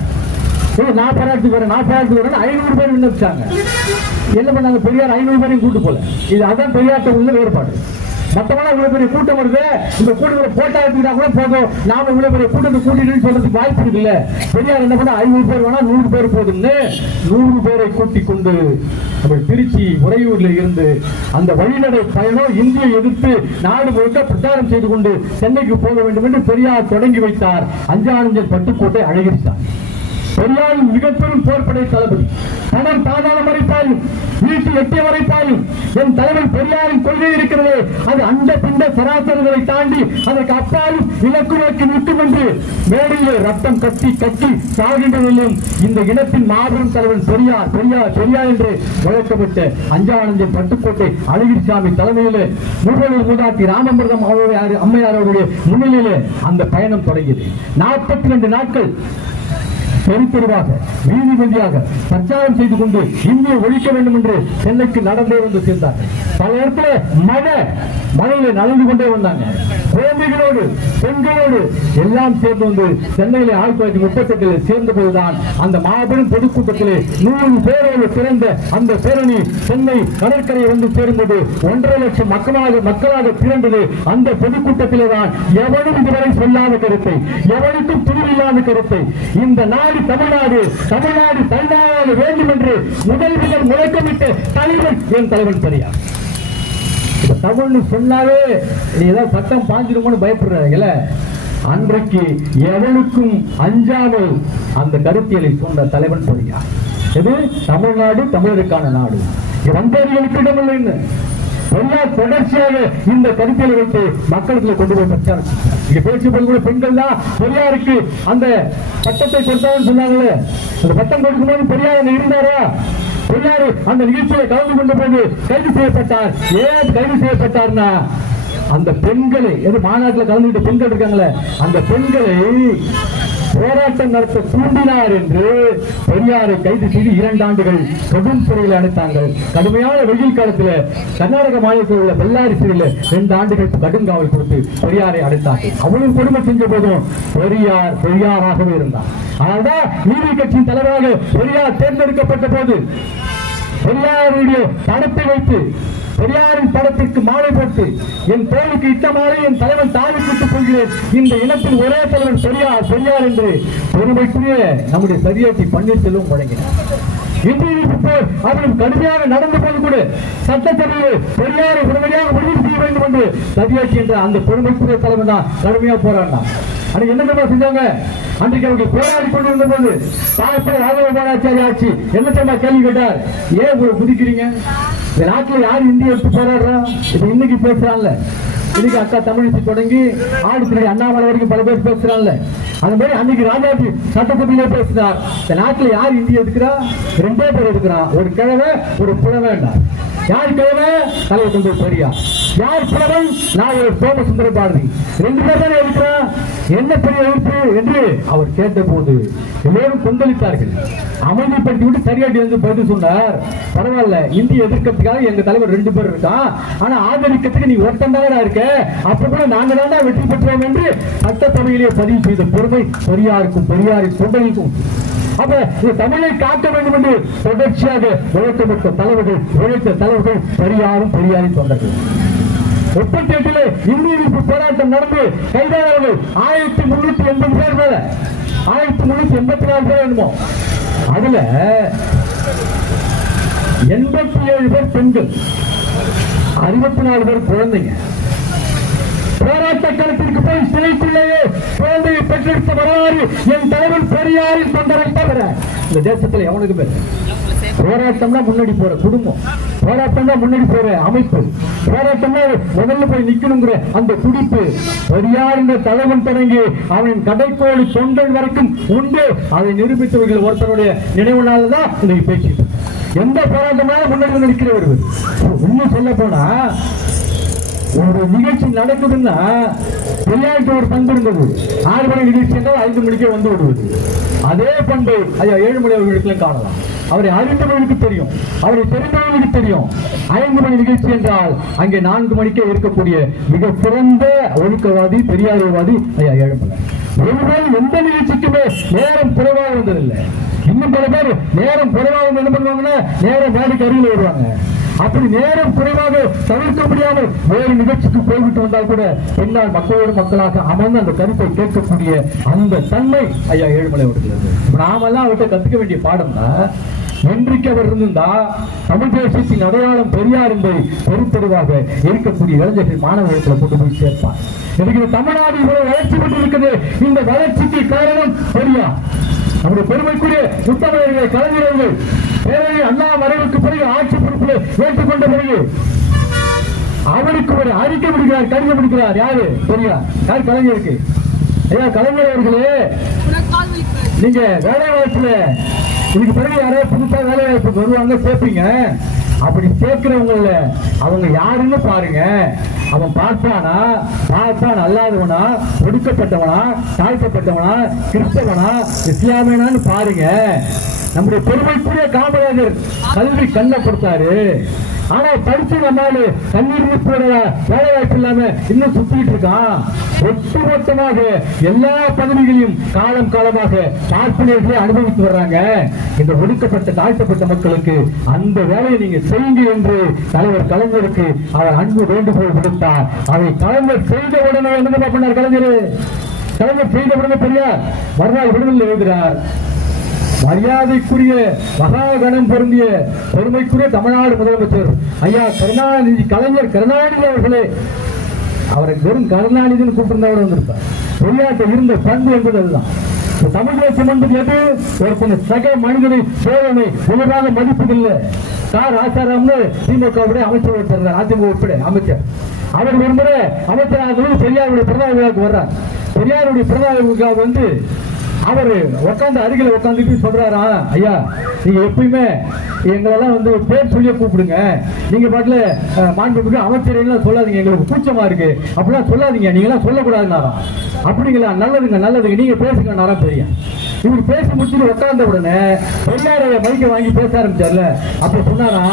நான் பாராட்டு வரேன் 500 பேர் விண்ணப்பிச்சாங்க. என்ன பண்ணாங்க? பெரியார் 500 பேரையும் கூட்டு போல. இது அதான் பெரியார்ட்ட உள்ள வேறுபாடு. மற்றவங்க இவ்வளவு பெரிய கூட்டம் வருது, இந்த கூட்டத்தில் போட்டா எடுத்துக்கிட்டா கூட போதும், நாம இவ்வளவு பெரிய கூட்டத்தை கூட்டிட்டு சொல்றதுக்கு வாய்ப்பு இருக்குல்ல. பெரியார் என்ன பண்ண 500 பேர் வேணா 100 பேர் போதும்னு 100 பேரை கூட்டிக் கொண்டு திருச்சி உறையூர்ல இருந்து அந்த வழிநடை பயணம் இந்தியை எதிர்த்து நாடு முழுக்க பிரச்சாரம் செய்து கொண்டு சென்னைக்கு போக வேண்டும் என்று பெரியார் தொடங்கி வைத்தார். அஞ்சானஞ்சல் பட்டுக்கோட்டை அழகிரிசாமி பெரியாரின் மிகப்பெரும் போர்படை தளபதி. பணம் பாதாளம் வரைப்பாயும் வீட்டு எட்டிய வரைப்பாயும் என் தலைவர் பெரியாரின் கொள்கை இருக்கிறது. அது அந்த பிண்ட சராசரிகளை தாண்டி அதற்கு அப்பாலும் இலக்கு நோக்கி நிற்கும் என்று மேடையிலே ரத்தம் கட்டி கட்டி சாகின்றதிலும் இந்த இனத்தின் மாபெரும் தலைவன் பெரியார் பெரியார் பெரியார் என்று வழக்கப்பட்ட அஞ்சானஞ்சல் பட்டுக்கோட்டை அழகிரிசாமி தலைமையிலே முகநூல் மூதாட்டி ராமமிர்தம் அம்மையார் அவருடைய முன்னிலையிலே அந்த பயணம் தொடங்கியது. 42 நாட்கள் தெருவாக வீதி வழியாக பிரச்சாரம் செய்து கொண்டு இந்தியை ஒழிக்க வேண்டும் என்று சென்னைக்கு நடந்தே வந்து சேர்ந்தார்கள். பல இடத்துல மழையில நடந்து கொண்டே வந்தாங்க. குழந்தைகளோடு பெண்களோடு எல்லாம் சேர்ந்து வந்து சென்னையில 1938 சேர்ந்த போதுதான் அந்த மாபெரும் பொதுக்கூட்டத்திலே 100 பேரோடு திறந்த அந்த பேரணி சென்னை கடற்கரையை வந்து சேர்ந்தது. 1.5 லட்சம் மக்களாக திரண்டது. அந்த பொதுக்கூட்டத்திலே தான் எவனும் இதுவரை சொல்லாத கருத்தை, எவனுக்கும் துணிவில்லாத கருத்தை, இந்த நாடு தமிழ்நாடு தனியாக வேண்டும் என்று முதல் முழக்கமிட்டு தலைவர் என் தலைவன் பெரியார். தமிழ்னு சொன்னாலே ஏதாவது சட்டம் பாஞ்சிருமோன்னு பயப்படுறாங்கல்ல. அன்றைக்கு எவனுக்கும் அஞ்சாமல் அந்த கருத்தியலை சொன்ன தலைவன் பெரியார். இது தமிழ்நாடு தமிழருக்கான நாடு, வந்தேரிகளுக்கு இடமில்லைன்னு பெரியார் தொடர்ச்சியாக இந்த கருத்தியலை வைத்து மக்களுக்கு கொண்டு போய் பிரச்சாரம். இங்க பேசும்போது கூட பெண்கள் தான் பெரியாருக்கு அந்த பட்டத்தை கொடுத்தாங்கன்னு சொன்னாங்களே. அந்த பட்டம் கொடுக்கும்போது பெரியார் இருந்தாரா? பெரியார் அந்த நிகழ்ச்சியை கலந்து கொண்ட போது கைது செய்யப்பட்டார். ஏன் கைது செய்யப்பட்டார்னா அந்த பெண்களை மாநாட்டில் கலந்துகிட்ட பெண்கள் இருக்காங்களே, அந்த பெண்களை போராட்டம் நடத்த தூண்டினார் என்று பெரியாரை கைது செய்து 2 ஆண்டுகள் கடும் சிறையில் அடைத்தார்கள். கடுமையான வெயில் காலத்தில் கர்நாடக மாநிலத்தில் உள்ள பெல்லாரி சிறையில் 2 ஆண்டுகள் கடுங்காவல் கொடுத்து பெரியாரை அடைத்தார்கள். அவ்வளவு கொடுமை செஞ்ச போதும் பெரியாராகவே இருந்தார். அதனால்தான் நீதி கட்சியின் தலைவராக பெரியார் தேர்ந்தெடுக்கப்பட்ட போது பெரியாருடைய படத்தை வைத்து பெரியாரின் படத்திற்கு மாலை போட்டு என் தோளுக்கு இட்ட மாலை என் தலைவன் தாவி விட்டுக் கொள்கிறேன். இந்த இனத்தின் ஒரே தலைவன் பெரியார் என்று பெருமைக்குரிய நம்முடைய சரியாட்சி பன்னீர்செல்வம் வழங்கினார். அவரும் கடுமையாக நடந்து கொண்டு கூட சட்டசபையில் பெரியாரை உடனடியாக முடிவு செய்ய வேண்டும் என்று சரியாட்சி என்ற அந்த பெருமைக்குரிய தலைவன் தான் கடுமையாக போராடினார். அன்னைக்கு என்ன செஞ்சாங்க? அன்றைக்கு அவர்கள் போராடி கொண்டிருந்த போது ராஜகோபாலாச்சாரி ஆட்சி என்ன தெரியுமா கேள்வி கேட்டார்? ஏன் குதிக்கிறீங்க? இந்த நாட்டில் யார் இந்திய எடுத்து போராடுறா? இப்ப இன்னைக்கு பேசுறான்ல, இன்னைக்கு அக்கா தமிழிசை தொடங்கி ஆடுதுறை அண்ணாமலை வரைக்கும் பல பேர் பேசுறான்ல. அந்த மாதிரி அன்னைக்கு ராஜாஜி சட்டசபையிலே பேசினார். இந்த நாட்டில் யார் இந்திய எடுக்கிறா? 2 பேர் எடுக்கிறான், ஒரு கிழவை ஒரு புலவேண்டார். யார் கிழவை? தலைவர் கொண்டு பெரியார். யார் புலவன்? நான் ஒரு சோமசுந்தர பாரதி. 2 பேர் தானே எடுக்கிறான். என்ன பெரிய எதிர்ப்பு என்று அவர் கேட்ட போது எல்லோரும் கொந்தளித்தார்கள். அமைதிப்படுத்தி விட்டு சரியாட்டி வந்து பதில் சொன்னார். பரவாயில்ல, இந்திய எதிர்க்கிறதுக்காக எங்க தலைவர் 2 பேர் இருக்கான், ஆனா ஆதரிக்கிறதுக்கு நீ ஒருத்தந்தாடா இருக்க, அப்ப கூட நாங்க தான் வெற்றி பெற்றோம் என்று சட்டசபையிலே பதிவு செய்த பெருமை பெரியாருக்கும் பெரியாரின் தொண்டர்களுக்கும். அப்ப இந்த தமிழை காக்க வேண்டும் என்று தொடர்ச்சியாக உழைத்த தலைவர்கள் பெரியாரும் பெரியாரின் தொண்டர்கள். 38 இந்திய எதிர்ப்பு போராட்டம் நடந்து கைதானவர்கள் 1380 பேர் மேல 1384 பேர் என்னமோ. அதுல 87 பேர் பெண்கள், 64 பேர் குழந்தைங்க. போராட்ட களத்திற்கு போய் சிறைக்குள்ளேயே குழந்தையை பெற்றெடுத்த வரலாறு என் தலைவர் பெரியாரின் தொண்டரை தவிர இந்த தேசத்துல எவனுக்கு பேர். போராட்டம்னா முன்னாடி போற குடும்பம், போராட்டம்னா முன்னாடி போற அமைப்பு, போராட்டம்னா முதல்ல போய் நிக்கணுங்கிற அந்த துடிப்பு பெரியார் என்ற தலைவன் தொடங்கி அவனின் கடைக்கோழி தொண்டல் வரைக்கும் உண்டு. அதை நிரூபித்தவர்கள் ஒருத்தருடைய நினைவு நாள் தான் இன்னைக்கு பேசிட்டு. எந்த போராட்டமால முன்னாடி நிற்கிறவர். இன்னும் சொல்ல போனா ஒரு நிகழ்ச்சி நடக்குதுன்னா பெரியாருக்கு ஒரு பண்பு இருந்தது. 6 மணி நிகழ்ச்சி என்றால் 5 மணிக்கே வந்து விடுவது. அதே பண்பு ஐயா 7 மணி அவர்களுக்கு காணலாம். அவரை அறிந்தவர்களுக்கு தெரியும், அவரை தெரிந்தவர்களுக்கு தெரியும். 5 மணி நிகழ்ச்சி என்றால் அங்கே 4 மணிக்கே இருக்கக்கூடிய மிக சிறந்த ஒழுக்கவாதி பெரியாரவாதி ஐயா 7 மணி. ஒருவேளை எந்த நிகழ்ச்சிக்குமே நேரம் குறைவாக வந்ததில்லை. இன்னும் பல பேர் நேரம் குறைவாக என்ன பண்ணுவாங்கன்னா நேரம் மேடைக்கு அருகில் வருவாங்க. அப்படி நேரம் குறைவாக தவிர்க்க முடியாமல் வேறு நிகழ்ச்சிக்கு போய்விட்டு வந்தால் கூட பின்னால் மக்களோடு மக்களாக அமர்ந்து அந்த கருத்தை கேட்கக்கூடிய அந்த தன்மை ஐயா 7 மணி வருகிறது. நாமெல்லாம் அவர்கிட்ட கத்துக்க வேண்டிய பாடம்னா, இன்றைக்கு அவர் இருந்தா தமிழ் தேசியத்தின் அடையாளம் பெரியார் என்பதை பெருத்தெருவாக இருக்கக்கூடிய இளைஞர்கள் மாணவர்களை கொண்டு போய் சேர்ப்பார். எனக்கு தமிழ்நாடு இவ்வளவு வளர்ச்சி பெற்று இருக்குது. இந்த வளர்ச்சிக்கு காரணம் பெரியார். நம்முடைய பெருமைக்குரிய முத்தமிழர்கள் கலைஞர்கள் பேரவை அண்ணா மறைவுக்கு பிறகு ஆட்சி பொறுப்பில் ஏற்றுக்கொண்ட பிறகு அவருக்கு ஒரு அறிக்கை விடுகிறார், கடிதம் விடுகிறார். யாரு? பெரியார். யார்? கலைஞருக்கு. ஐயா கலைஞர் அவர்களே, நீங்க வேலை வாய்ப்புல இதுக்கு பிறகு யாராவது புதுசா வேலை வாய்ப்புக்கு வருவாங்க, சேர்ப்பீங்க. அப்படி சேர்க்கிறவங்கள அவங்க யாருன்னு பாருங்க. அவன் பார்த்தானா, பார்த்தான் அல்லாதவனா, ஒடுக்கப்பட்டவனா, தாழ்த்தப்பட்டவனா, கிறிஸ்தவனா, இஸ்லாமியனான்னு பாருங்க. நம்முடைய பெருமைக்குரிய காமராஜர் கல்வி கண்ணை கொடுத்தாரு. ஆனா படிச்சு நம்மால கண்ணீர் வேலை வாய்ப்பு இல்லாம இன்னும் சுத்திட்டு இருக்கான். ஒட்டுமொத்தமாக எல்லா பதவிகளையும் காலம் காலமாக பார்ப்பனர்களே அனுபவித்து வர்றாங்க. இந்த ஒடுக்கப்பட்ட தாழ்த்தப்பட்ட மக்களுக்கு அந்த வேலையை நீங்க செய்யுங்க என்று தலைவர் கலைஞருக்கு அவர் அன்பு வேண்டுகோள் விடுத்தார். அதை கலைஞர் செய்த உடனே என்ன பண்ணார்? கலைஞர் செய்த உடனே பெரியார் மறுநாள் விடுதலை எழுதுகிறார். மரியாதைக்குரிய மகாகணம் பொருந்திய பெருமைக்குரிய தமிழ்நாடு முதலமைச்சர் ஐயா கருணாநிதி, கலைஞர் கருணாநிதி அவர்களே, அவரை வெறும் கருணாநிதினு கூப்பிட்டு வந்திருப்பார். பெரியார்ட்ட இருந்த பண்பு என்பது அதுதான். தமிழ் தேசம் என்பது எது? ஒரு சக மனிதனை சோழனை ஒழுங்காக மதிப்பதில்லை. ராசாராம்னு திமுகவுடைய அமைச்சர் வச்சிருந்தார், அதிமுக உட்பட அமைச்சர். அவர் ஒரு முறை அமைச்சராக பெரியாருடைய பிறந்த விழாவுக்கு வர்றார். பெரியாருடைய பிறந்த விழாவுக்கு வந்து அவர் உட்காந்து அருகில உட்காந்துட்டு சொல்றாரா, ஐயா நீங்க எப்பயுமே எங்களெல்லாம் வந்து பேர் சொல்லிய கூப்பிடுங்க. நீங்க பாட்டுல மாண்புமிகு அமைச்சர் சொல்லாதீங்க, எங்களுக்கு கூச்சமா இருக்கு, அப்படிலாம் சொல்லாதீங்க, நீங்க எல்லாம் சொல்லக்கூடாதுனாரா. அப்படிங்களா? நல்லதுங்க நல்லதுங்க, நீங்க பேசுங்க நாரா. பெரிய இவர் பேசி முடிச்சுட்டு உட்கார்ந்த உடனே பெரியாரைய மைக்க வாங்கி பேச ஆரம்பிச்சார்ல. அப்ப சொன்னாரா,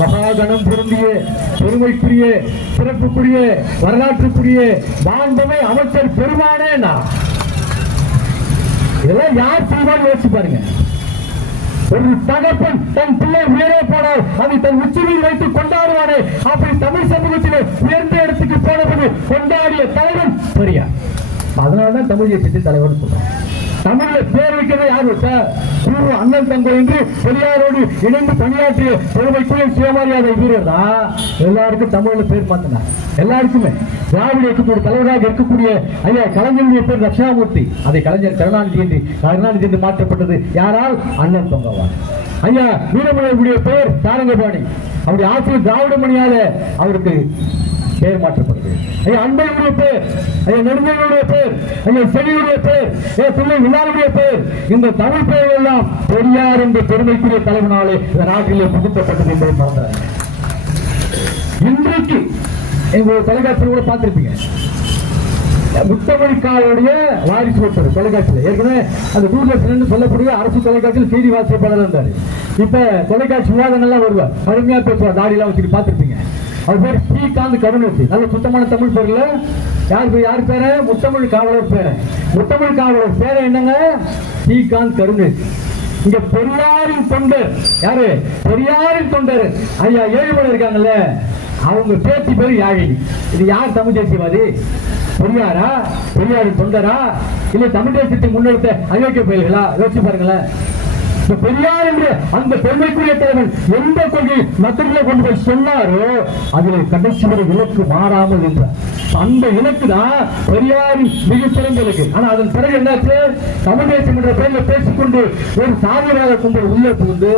மகாகணம் பொருந்திய பெருமைக்குரிய சிறப்புக்குரிய வரலாற்றுக்குரிய மாண்புமை அமைச்சர் பெருமானேனா. இதெல்லாம் யார் செய்வான்னு யோசிச்சு பாருங்க. ஒரு தகப்பன் தன் பிள்ளை உயரே போனால் அதை தன் உச்சியில் வைத்து கொண்டாடுவானே, அப்படி தமிழ் சமூகத்திலே உயர்ந்த இடத்துக்கு போனபோது கொண்டாடிய தலைவன் பெரியார். அதனால்தான் தமிழ் தேசியத்தின் தலைவர் சொல்றான். தமிழ்ல பேர் வைக்கிறத யார் வச்சா? பூர்வ அண்ணன் தங்கை என்று பெரியாரோடு இணைந்து பணியாற்றிய பெருமைக்குரிய சுயமரியாதை வீரர் தான் எல்லாருக்கும் தமிழ்ல பேர் மாத்தினார். எல்லாருக்குமே திராவிட இயக்கத்தோட தலைவராக இருக்கக்கூடிய ஐயா கலைஞருடைய பேர் தட்சிணாமூர்த்தி. அதை கலைஞர் கருணாநிதி என்று மாற்றப்பட்டது. யாரால்? அண்ணன் தங்கவான். ஐயா வீரமணியுடைய பெயர் சாரங்கபாணி. அவருடைய ஆசிரியர் திராவிடமணியால அவருக்கு பெயர் மாற்றப்படுது. ஐயா அன்பையுடைய பேர், ஐயா நெடுஞ்செழியனுடைய பேர், ஐயா செடியுடைய பேர், ஐயா பிள்ளை விழாவுடைய பேர், இந்த தமிழ் பெயர் எல்லாம் பெரியார் என்ற பெருமைக்குரிய தலைவனாலே இந்த நாட்டிலே புகுத்தப்பட்டது என்பதை மறந்தார். இன்றைக்கு எங்க தொலைக்காட்சியில் கூட பார்த்திருப்பீங்க, முத்தமிழ்காலுடைய வாரிசு ஒருத்தர் தொலைக்காட்சியில் ஏற்கனவே அந்த தூர்தர்ஷன் சொல்லக்கூடிய அரசு தொலைக்காட்சியில் செய்தி வாசிப்பாளர் இருந்தார். இப்ப தொலைக்காட்சி விவாதங்கள்லாம் வருவார், கடுமையா பேசுவார், தாடியெல்லாம் வச்சுட்டு பார்த்திருப்பீங்க. அவர் பேர் ஸ்ரீகாந்த் கருணாநிதி. நல்ல சுத்தமான தமிழ் பேர்ல யாரு பேரு? முத்தமிழ் காவலர் பேரு. முத்தமிழ் காவலர் பேரு என்னங்க? ஸ்ரீகாந்த் கருணாநிதி. இங்க பெரியாரின் தொண்டர் யாரு? பெரியாரின் தொண்டர் ஐயா ஏழுமலை இருக்காங்கல்ல, அவங்க பேச்சு பேரு யாழினி. இது யார் தமிழ் தேசியவாதி? பெரியாரா? பெரியாரின் தொண்டரா? இல்ல தமிழ் தேசத்தை முன்னெடுத்த அயோக்கிய பயிர்களா? யோசிச்சு பாருங்களேன். பெரியார் என்று அந்த பெருமைக்குரிய தலைவன் எந்த கொள்கை மக்களிலே கொண்டு போய் சொன்னாரோ அதில் கடைசி வரை இலக்கு மாறாமல் என்றார். அந்த இலக்கு தான் பெரியாரின் மிக சிறந்த இலக்கு. ஆனா அதன் பிறகு என்னாச்சு, தமிழ் தேசம் என்ற பெயரில் பேசிக்கொண்டு ஒரு சாதிவாத கும்பல் உள்ளே புகுந்து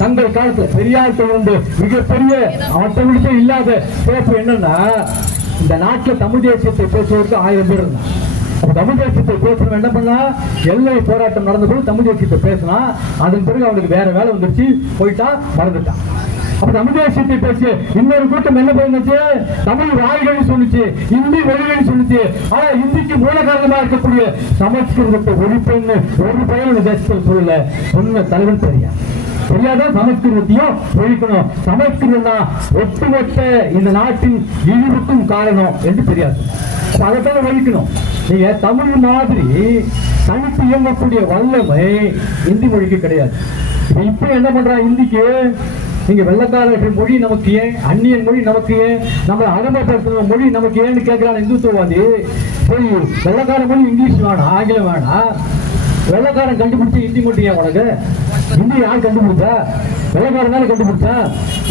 தங்கள் காலத்தில் பெரியார் வந்து மிகப்பெரிய மற்றவர்களுக்கே இல்லாத சிறப்பு என்னன்னா, இந்த நாட்டில் தமிழ் தேசியத்தை பேசுவதற்கு 1000 பேர் இருந்தாங்க. தமிழ் தேசியத்தை பேசணும் என்ன பண்ணா, எல்லை போராட்டம் நடந்த போது தமிழ் தேசியத்தை பேசினா, அதன் பிறகு அவனுக்கு வேற வேலை வந்துருச்சு, போயிட்டா, மறந்துட்டான். அப்ப தமிழ் தேசியத்தை பேசிய இன்னொரு கூட்டம் என்ன பண்ணுச்சு, தமிழ் வாய்கள் சொல்லிச்சு, இந்தி மொழிகள் சொல்லிச்சு. ஆனா இந்திக்கு மூல காரணமா இருக்கக்கூடிய சமஸ்கிருதத்தை ஒழிப்புன்னு ஒரு பயனுள்ள தேசத்தில் சொல்லல. சொன்ன தலைவன் பெரியார். பெரியாதான் சமஸ்கிருதத்தையும் ஒழிக்கணும், சமஸ்கிருதம் தான் ஒட்டுமொத்த இந்த நாட்டின் இழிவுக்கும் காரணம் என்று பெரியார். அதைத்தான் ஒழிக்கணும். நீங்க தமிழ் மாதிரி தனித்து இயங்கக்கூடிய வல்லமை இந்தி மொழிக்கு கிடையாது. இப்ப என்ன பண்றான் இந்திக்கு, நீங்க வெள்ளக்காரர்கள் மொழி நமக்கு ஏன், அந்நியன் மொழி நமக்கு ஏன், நம்ம அகமப்படுத்துற மொழி நமக்கு ஏன்னு கேட்கிறான் இந்துத்துவவாதி. சரி, வெள்ளக்கார மொழி இங்கிலீஷ் வேணாம், ஆங்கிலம் வேணாம், வெள்ளக்காரன் கண்டுபிடிச்ச ஹிந்தி மட்டும் ஏன் உனக்கு? ஹிந்தி யார் கண்டுபிடிச்சா? வெள்ளக்காரன் தானே கண்டுபிடிச்சா.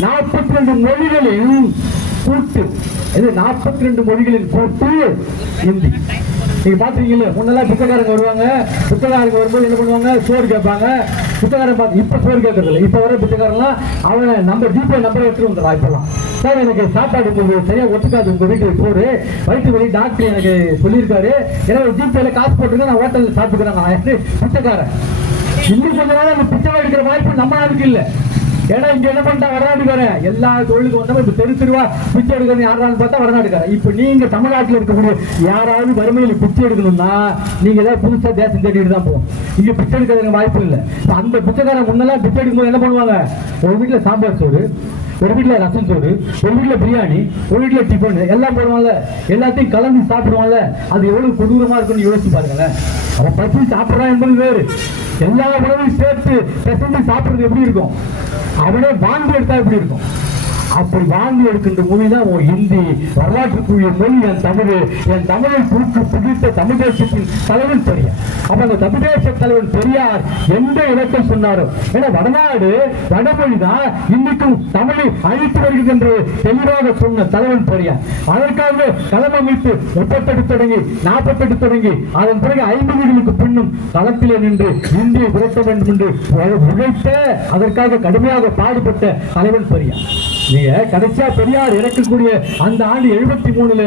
42 மொழிகளின் கூட்டு, இது 42 மொழிகளின் கூட்டு ஹிந்தி. நீங்க பாத்துருக்கீங்களா, முன்னெல்லாம் பிச்சைக்காரங்க வருவாங்க, பிச்சைக்காரங்க வரும்போது என்ன பண்ணுவாங்க, சோறு கேட்பாங்க. பிச்சைக்காரன் பார்த்து இப்ப சோறு கேட்கறது இல்லை. இப்ப வர பிச்சைக்காரன்லாம் அவனை நம்ம ஜிபே நம்பரை எடுத்துட்டு வந்துடுறான். இப்பெல்லாம் சார் எனக்கு சாப்பாடு சரியா ஒத்துக்காது, உங்க வீட்டுக்கு போரு, வயிற்று வலி டாக்டர் எனக்கு சொல்லியிருக்காரு, ஏன்னா ஜிபேல காசு போட்டுருங்க, நான் ஹோட்டல்ல சாப்பிட்டுக்கிறேன். பிச்சைக்காரன் இன்னும் கொஞ்ச நாள் அந்த பிச்சை எடுக்கிற வாய்ப்பு நம்ம நாளுக்கு இல்லை. ஏன்னா இங்க என்ன பண்ணிட்டா, வடநாட்டுக்காரன் எல்லா தொழிலுக்கு வந்தா இப்ப தெரு தெருவா பிச்சை எடுக்கிறது யாரான்னு பார்த்தா வடநாட்டுக்காரன். இப்ப நீங்க தமிழ்நாட்டில் இருக்கக்கூடிய யாராவது வறுமையில் பிச்சை எடுக்கணும்னா நீங்க ஏதாவது புதுசா தேசம் தேடிட்டு தான் போகும். இங்க பிச்சை எடுக்கிறதுக்கு வாய்ப்பு இல்லை. அந்த பிச்சைக்காரன் முன்னெல்லாம் பிச்சை எடுக்கும்போது என்ன பண்ணுவாங்க, ஒரு வீட்டுல சாம்பார் சோறு, ஒரு வீட்டுல ரசம் சோறு, ஒரு வீட்டுல பிரியாணி, ஒரு வீட்டுல டிஃபன் எல்லாம் போடுவாங்கல்ல, எல்லாத்தையும் கலந்து சாப்பிடுவாங்கல்ல. அது எவ்வளவு கொடூரமா இருக்குன்னு யோசிச்சு பாருங்களேன். அவன் பசி சாப்பிட்றான் என்பது வேறு, எல்லா உணவையும் சேர்த்து பெசஞ்சு சாப்பிடுறது எப்படி இருக்கும், அவனே வாந்தி எடுத்தா எப்படி இருக்கும். அப்படி வாந்தி எடுக்கின்ற மொழி தான் ஹிந்தி. வரலாற்றுக்குரிய மொழி என் தமிழ். என் தமிழை குறுக்கு பிடித்த தமிழ் தேசத்தின் தலைவன் பெரியார். அப்ப அந்த தமிழ் தேச தலைவன் பெரியார் எந்த இலக்கம் சொன்னாரோ, ஏன்னா வடநாடு வடமொழி தான் இன்னைக்கும் தமிழை அழித்து வருகிறது என்று தெளிவாக சொன்ன தலைவன் பெரியார். அதற்காக களம் அமைத்து 38 தொடங்கி 48 தொடங்கி அதன் பிறகு 50களுக்கு பின்னும் களத்திலே நின்று இந்தியை விரட்ட வேண்டும் என்று உழைத்த, அதற்காக கடுமையாக பாடுபட்ட தலைவன் பெரியார். நீங்க கடைசியா பெரியார் இறக்கக்கூடிய அந்த ஆண்டு 73ல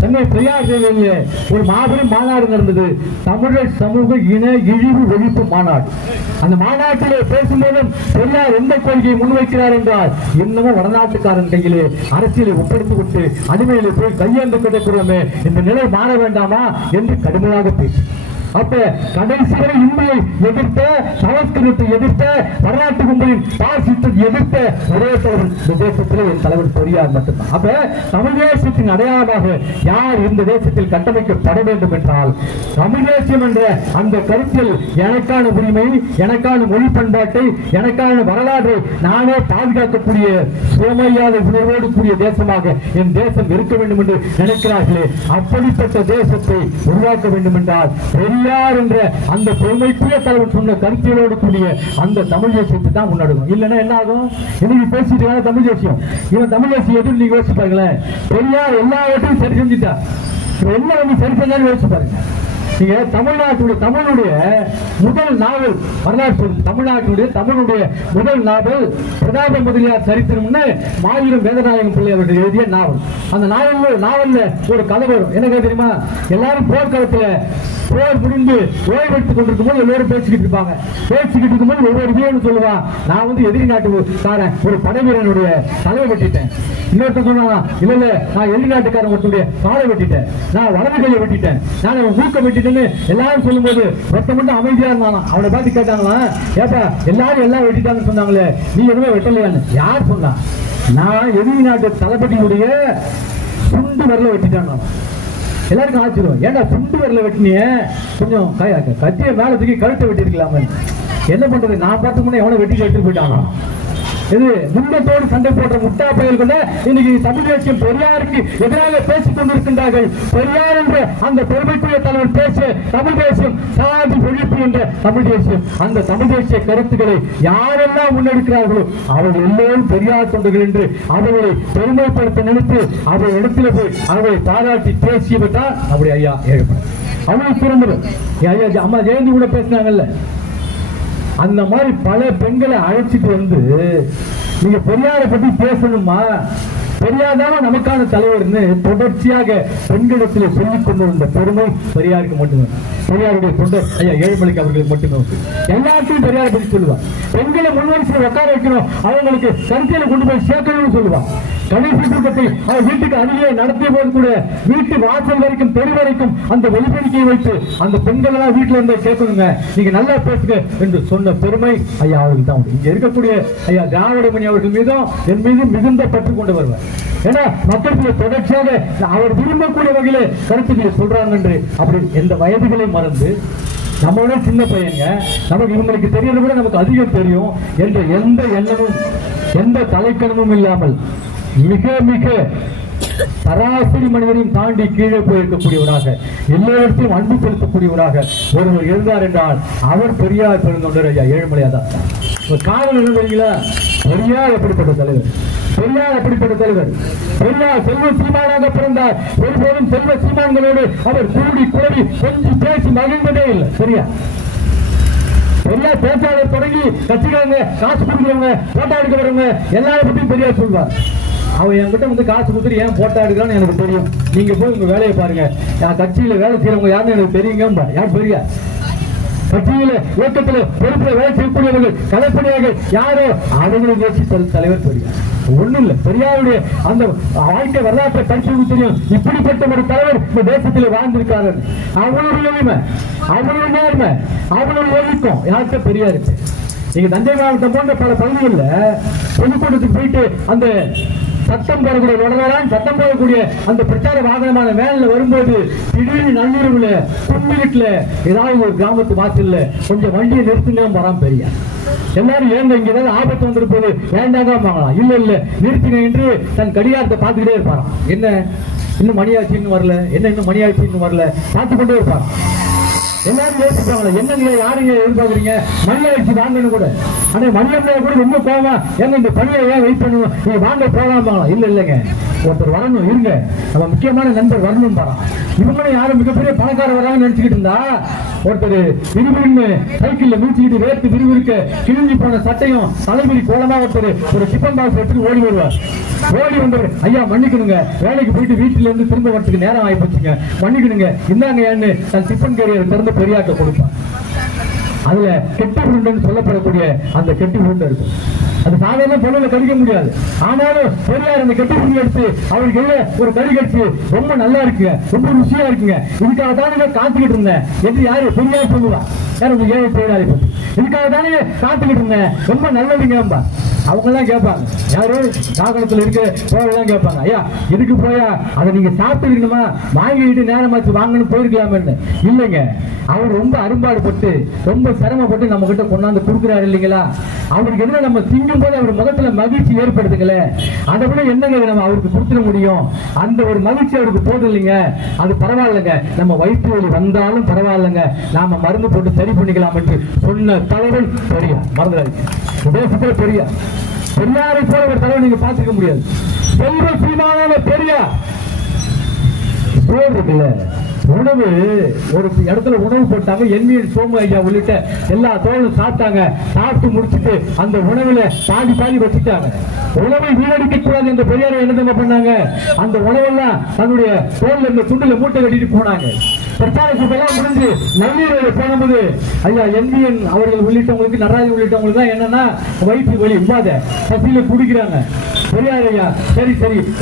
சென்னை பெரியார் கோயிலில் ஒரு மாபெரும் மாநாடு நடந்தது, தமிழர் சமூக இன இழிவு ஒழிப்பு மாநாடு. அந்த மாநாட்டிலே பேசும்போதும் பெரியார் எந்த கோரிக்கையை முன்வைக்கிறார் என்றால், இன்னமும் வடநாட்டுக்காரன் கையிலே அரசியலை ஒப்படைத்து விட்டு அடிமையிலே போய் கையேந்து கிடைக்கிறோமே, இந்த நிலை மாற வேண்டாமா என்று கடுமையாக பேசி, அப்ப கடைசி வரை இந்தியை எதிர்த்த, சமஸ்கிருதத்தை எதிர்த்த, வரலாற்று கும்பலின் பாசிசத்தை எதிர்த்த ஒரே தலைவர் இந்த தேசத்தில் என் தலைவர் பெரியார் மட்டும்தான். அப்ப தமிழ் தேசத்தின் அடையாளமாக யார் இந்த தேசத்தில் கட்டமைக்கப்பட வேண்டும் என்றால், தமிழ் தேசியம் என்ற அந்த கருத்தில் எனக்கான உரிமை, எனக்கான மொழி பண்பாட்டை, எனக்கான வரலாற்றை நானே பாதுகாக்கக்கூடிய சுயமரியாதை உணர்வோடு கூடிய தேசமாக என் தேசம் இருக்க வேண்டும் என்று நினைக்கிறார்களே, அப்படிப்பட்ட தேசத்தை உருவாக்க வேண்டும் என்றால் பெரியார் என்ற அந்த பெருமைக்குரிய தலைவன் சொன்ன கருத்தியலோடு கூடிய அந்த தமிழ் தேசியத்தை தான் முன்னெடுக்கும். இல்லைன்னா என்ன ஆகும், இன்னைக்கு பேசிட்டு தமிழ் தேசியம், இவன் தமிழ் தேசியம் எதுவும் நீங்க யோசிச்சு பாருங்களேன். பெரியார் எல்லாவற்றையும் சரி செஞ்சுட்டா, என்ன வந்து சரி செஞ்சாலும் யோசிச்சு பாருங்க. நீங்க தமிழுடைய முதல் நாவல் வரலாற்று, தமிழுடைய முதல் நாவல் பிரதாப முதலியார் சரித்திரம்னு மாவீரன் வேதநாயகம் பிள்ளை அவர்கள் எழுதிய நாவல். அந்த நாவல்ல ஒரு கதை வரும், என்ன கதை தெரியுமா, எல்லாரும் போர்க்காலத்துல போர் முடிந்து ஓய்வெடுத்துக் கொண்டிருக்கும் போது எல்லாரும் பேசிக்கிட்டு இருப்பாங்க. பேசிக்கிட்டு இருக்கும்போது ஒவ்வொரு வீரன் சொல்லுவான், நான் வந்து எதிரி நாட்டுக்காரன் ஒரு படை வீரனுடைய தலையை வெட்டிட்டேன். இன்னொருத்த சொன்னா, இல்ல நான் எதிரி நாட்டுக்காரன் ஒருத்தருடைய காலை வெட்டிட்டேன், நான் வலது கையை வெட்டிட்டேன், நான் மூக்க வெட்டிட்டேன்னு எல்லாரும் சொல்லும் போது ஒருத்த மட்டும் அமைதியா இருந்தானா. அவனை பார்த்து கேட்டாங்களா, ஏப்பா எல்லாரும் எல்லாம் வெட்டிட்டாங்கன்னு சொன்னாங்களே, நீ எதுவுமே வெட்டலையான்னு. யார் சொன்னா, நான் எதிரி நாட்டு தளபதியுடைய சுண்டு வரல வெட்டிட்டான். எல்லாருக்கும் ஆச்சரியம், ஏன்னா சுண்டு வரல வெட்டினிய, கொஞ்சம் கத்திய மேல தூக்கி கழுத்தை வெட்டி இருக்கலாமே. என்ன பண்றது, நான் பார்த்து முன்னே எவனை வெட்டி எடுத்துட்டு போயிட்டானா. இது முன்னத்தோடு சண்டை போடுற முட்டா பயல்களை இன்னைக்கு தமிழ் தேசியம் பெரியாருக்கு எதிராக பேசிக் கொண்டிருக்கின்றார்கள். பெரியார் என்ற அந்த பெருமைக்குரிய தலைவர் பேச தமிழ் தேசியம் சாதி ஒழிப்பு என்ற தமிழ் தேசியம் அந்த தமிழ் தேசிய கருத்துக்களை யாரெல்லாம் முன்னெடுக்கிறார்களோ அவர்கள் எல்லோரும் பெரியார் தொண்டர்கள் என்று அவர்களை பெருமைப்படுத்த நினைத்து அவர்கள் இடத்துல போய் அவர்களை பாராட்டி பேசியவர் தான் அப்படி ஐயா ஏழுமலை. அவங்களுக்கு சிறந்தது ஐயா அம்மா ஜெயந்தி கூட பேசினாங்கல்ல, அந்த மாதிரி பல பெண்களை அழைச்சிட்டு வந்து நீங்க பெரியாரை பத்தி பேசணுமா, பெரியாதான நமக்கான தலைவர்னு தொடர்ச்சியாக பெண்களிடத்தில் சொல்லிக் கொண்டிருந்த பெருமை பெரியாருக்கு மட்டுமே. பெரியாருடைய தொண்டர் ஐயா ஏழுமலைக்கு அவர்களுக்கு மட்டுமே. எல்லாத்தையும் பெரியாரை பற்றி சொல்லுவார். பெண்களை முன்வரிசையில் உட்கார வைக்கணும், அவங்களுக்கு கருத்தியில கொண்டு போய் சேர்க்கணும்னு சொல்லுவார். கடைசி கூட்டத்தை அவர் வீட்டுக்கு அருகே நடத்திய போது கூட வீட்டு வாசல் வரைக்கும் தெரு வரைக்கும் அந்த ஒலிபெருக்கியை வைத்து அந்த பெண்கள் எல்லாம் வீட்டுல இருந்து கேட்கணுங்க, நீங்க நல்லா பேசுங்க என்று சொன்ன பெருமை ஐயா அவருக்கு தான். இங்க இருக்கக்கூடிய ஐயா திராவிடமணி அவர்கள் மீதும் என் மீதும் மிகுந்த பற்று கொண்டு வருவார். ஏன்னா மக்களுக்கு தொடர்ச்சியாக அவர் விரும்பக்கூடிய வகையில கருத்துக்களை சொல்றாங்க என்று அப்படி எந்த வயதுகளையும் மறந்து நம்மளோட சின்ன பையங்க நமக்கு இவங்களுக்கு தெரியறது கூட நமக்கு அதிகம் தெரியும் என்ற எந்த எண்ணமும் எந்த தலைக்கணமும் இல்லாமல் மிக மிக சராசரி மனிதரையும் தாண்டி கீழே போயிருக்கக்கூடியவராக எல்லோருக்கும் அன்பு செலுத்தக்கூடியவராக ஒருவர் இருந்தார் என்றால் அவர் பெரியார் பெருந்தொண்டர் ஐயா ஏழுமலையா தான். காரணம் என்ன தெரியுங்களா? பெரியார் எப்படிப்பட்ட தலைவர், பெரியார் அப்படிப்பட்ட தலைவர். பெரியார் செல்வ சீமானாக பிறந்தார். ஒருபோதும் செல்வ சீமான்களோடு அவர் கூடி குழவி கொஞ்சம் பேசி மகிழ்ந்ததே இல்லை. சரியா? பெரியார் பேச்சாளர் தொடங்கி கட்சிக்காரங்க காசு கொடுக்கிறவங்க போட்டோ எடுக்க வரவங்க எல்லாரும் பற்றியும் பெரியார் சொல்வார். அவன் என்கிட்ட வந்து காசு கொடுத்துட்டு ஏன் போட்டோ எடுக்கிறான்னு எனக்கு தெரியும், நீங்க போய் உங்க வேலையை பாருங்க, என் கட்சியில வேலை செய்யறவங்க யாருன்னு எனக்கு தெரியுங்க. யார் பெரியார்? கட்சியில இயக்கத்துல பொறுப்புல வேலை செய்யக்கூடியவர்கள் கலைப்படியாக யாரோ அவங்களை பேசி தலைவர் பெரியார். ஒண்ணும் இல்லை, பெரியாருடைய அந்த வாழ்க்கை வரலாற்றை படிச்சு தெரியும். இப்படிப்பட்ட ஒரு தலைவர் இந்த தேசத்தில் வாழ்ந்திருக்காரு. அவங்களுடைய எளிமை, அவங்களுடைய நேர்மை, அவங்களுடைய ஒழுக்கம் யார்கிட்ட பெரியாருக்கு. நீங்க தஞ்சை மாவட்டம் போன்ற பல பகுதிகளில் பொதுக்கூட்டத்துக்கு போயிட்டு அந்த சத்தம் போடக்கூடிய சத்தம் போடக்கூடிய அந்த பிரச்சார வாகனமான வேன்ல வரும்போது திடீர்னு நள்ளிரவுல கும்பிட்டுல ஏதாவது ஒரு கிராமத்து வாசல்ல கொஞ்சம் வண்டியை நிறுத்துங்க வராம பெரியார். எல்லாரும் ஏங்க இங்க ஏதாவது ஆபத்து வந்திருப்போது வேண்டாங்க வாங்கலாம், இல்ல இல்ல நிறுத்தின என்று தன் கடிகாரத்தை பார்த்துக்கிட்டே இருப்பாராம். என்ன இன்னும் மணியாச்சின்னு வரல, என்ன இன்னும் மணியாச்சின்னு வரல, பார்த்து கொண்டே இருப்பாராம். எல்லாரும் யோசிப்பாங்களா, என்ன நீங்க யாருங்க எதிர்பார்க்குறீங்க, மணி ஆயிடுச்சு வாங்கன்னு கூட. ஆனா மணியம்மையா கூட ரொம்ப கோவம், ஏங்க இந்த பணியை ஏன் வெயிட் பண்ணுவோம், நீங்க வாங்க போகலாமா? இல்ல இல்லைங்க, ஒருத்தர் வரணும், இருங்க, நம்ம முக்கியமான நண்பர் வரணும் பாரா. இவங்களும் யாரும் மிகப்பெரிய பணக்கார வராங்கன்னு நினைச்சுக்கிட்டு இருந்தா ஒருத்தர் விறுவிறுன்னு சைக்கிள்ல மூச்சுக்கிட்டு வேர்த்து விறுவிறுக்க கிழிஞ்சி போன சட்டையும் தலைமுறை கோலமா ஒருத்தர் ஒரு டிஃபன் பாக்ஸ் எடுத்துட்டு ஓடி வருவார். ஓடி வந்தவர், ஐயா மன்னிக்கணுங்க, வேலைக்கு போயிட்டு வீட்டுல இருந்து திரும்ப வரத்துக்கு நேரம் ஆகி போச்சுங்க, மன்னிக்கணுங்க, இந்தாங்க ஏன்னு தன் டிஃபன் கேரியர் திறந்து பெரியாக்க கொடுப்பார். அதுல கெட்டி உருண்டைன்னு சொல்லப்படக்கூடிய அந்த கெட்டி உருண்டை இருக்கும். அது சாதாரண பொருளை கடிக்க முடியாது. ஆனாலும் பெரியார் அந்த கெட்டி உருண்டை எடுத்து அவருக்கு ஒரு கறி கடிச்சு ரொம்ப நல்லா இருக்குங்க, ரொம்ப ருசியா இருக்குங்க, இதுக்காக தானே காத்துக்கிட்டு இருந்தேன் என்று யாரு பெரியார் சொல்லுவா. யார் ஏழை தொழிலாளி பத்தி இதுக்காக தானே காத்துக்கிட்டு இருந்தேன், ரொம்ப நல்லதுங்க. அவங்க எல்லாம் கேட்பாங்க, யாரு காகலத்துல இருக்க போயெல்லாம் கேட்பாங்க, ஐயா இதுக்கு போயா அதை நீங்க சாப்பிட்டு இருக்கணுமா, வாங்கிட்டு நேரமாச்சு வாங்கன்னு போயிருக்கலாமே. இல்லைங்க, அவர் ரொம்ப அரும்பாடுபட்டு ரொம்ப சிரமப்பட்டு நம்ம கிட்ட கொண்டாந்து கொடுக்குறாரு இல்லைங்களா. அவருக்கு என்ன நம்ம திங்கும் போது அவர் முகத்துல மகிழ்ச்சி ஏற்படுத்துங்களே, அதை விட என்னங்க நம்ம அவருக்கு கொடுத்துட முடியும். அந்த ஒரு மகிழ்ச்சி அவருக்கு போதும் இல்லைங்க, அது பரவாயில்லைங்க, நம்ம வயிற்று வலி வந்தாலும் பரவாயில்லைங்க, நாம மருந்து போட்டு சரி பண்ணிக்கலாம் என்று சொன்ன தலைவன் பெரியார். மறந்துடாதீங்க, தேசத்துல பெரியார். பெரியாரை போல ஒரு தலைவர் நீங்க பார்த்துக்க முடியாது. செல்வ சீமானான பெரியார். சோறு இருக்குல்ல, உணவு ஒரு இடத்துல உணவு போட்டாங்க, என்விஎன் சோமு ஐயா உள்ளிட்ட எல்லா தோழரும் சாப்பிட்டாங்க. சாப்பிட்டு முடிச்சுட்டு அந்த உணவுல பாதி வச்சுட்டாங்க. உணவை வீணடிக்க கூடாது என்ற பெரியாரை என்ன பண்ணாங்க, அந்த உணவெல்லாம் தன்னுடைய தோல்ல இருந்த துண்டுல மூட்டை கட்டிட்டு போனாங்க. பிரச்சார கூட்டம் முடிஞ்சு நன்னீர் போகும்போது ஐயா என்விஎன் அவர்கள் உள்ளிட்டவங்களுக்கு, நடராஜன் உள்ளிட்டவங்களுக்கு தான் என்னன்னா வயிற்று வலி உபாத பசியில குடிக்கிறாங்க. பெரியார் ஐயா சரி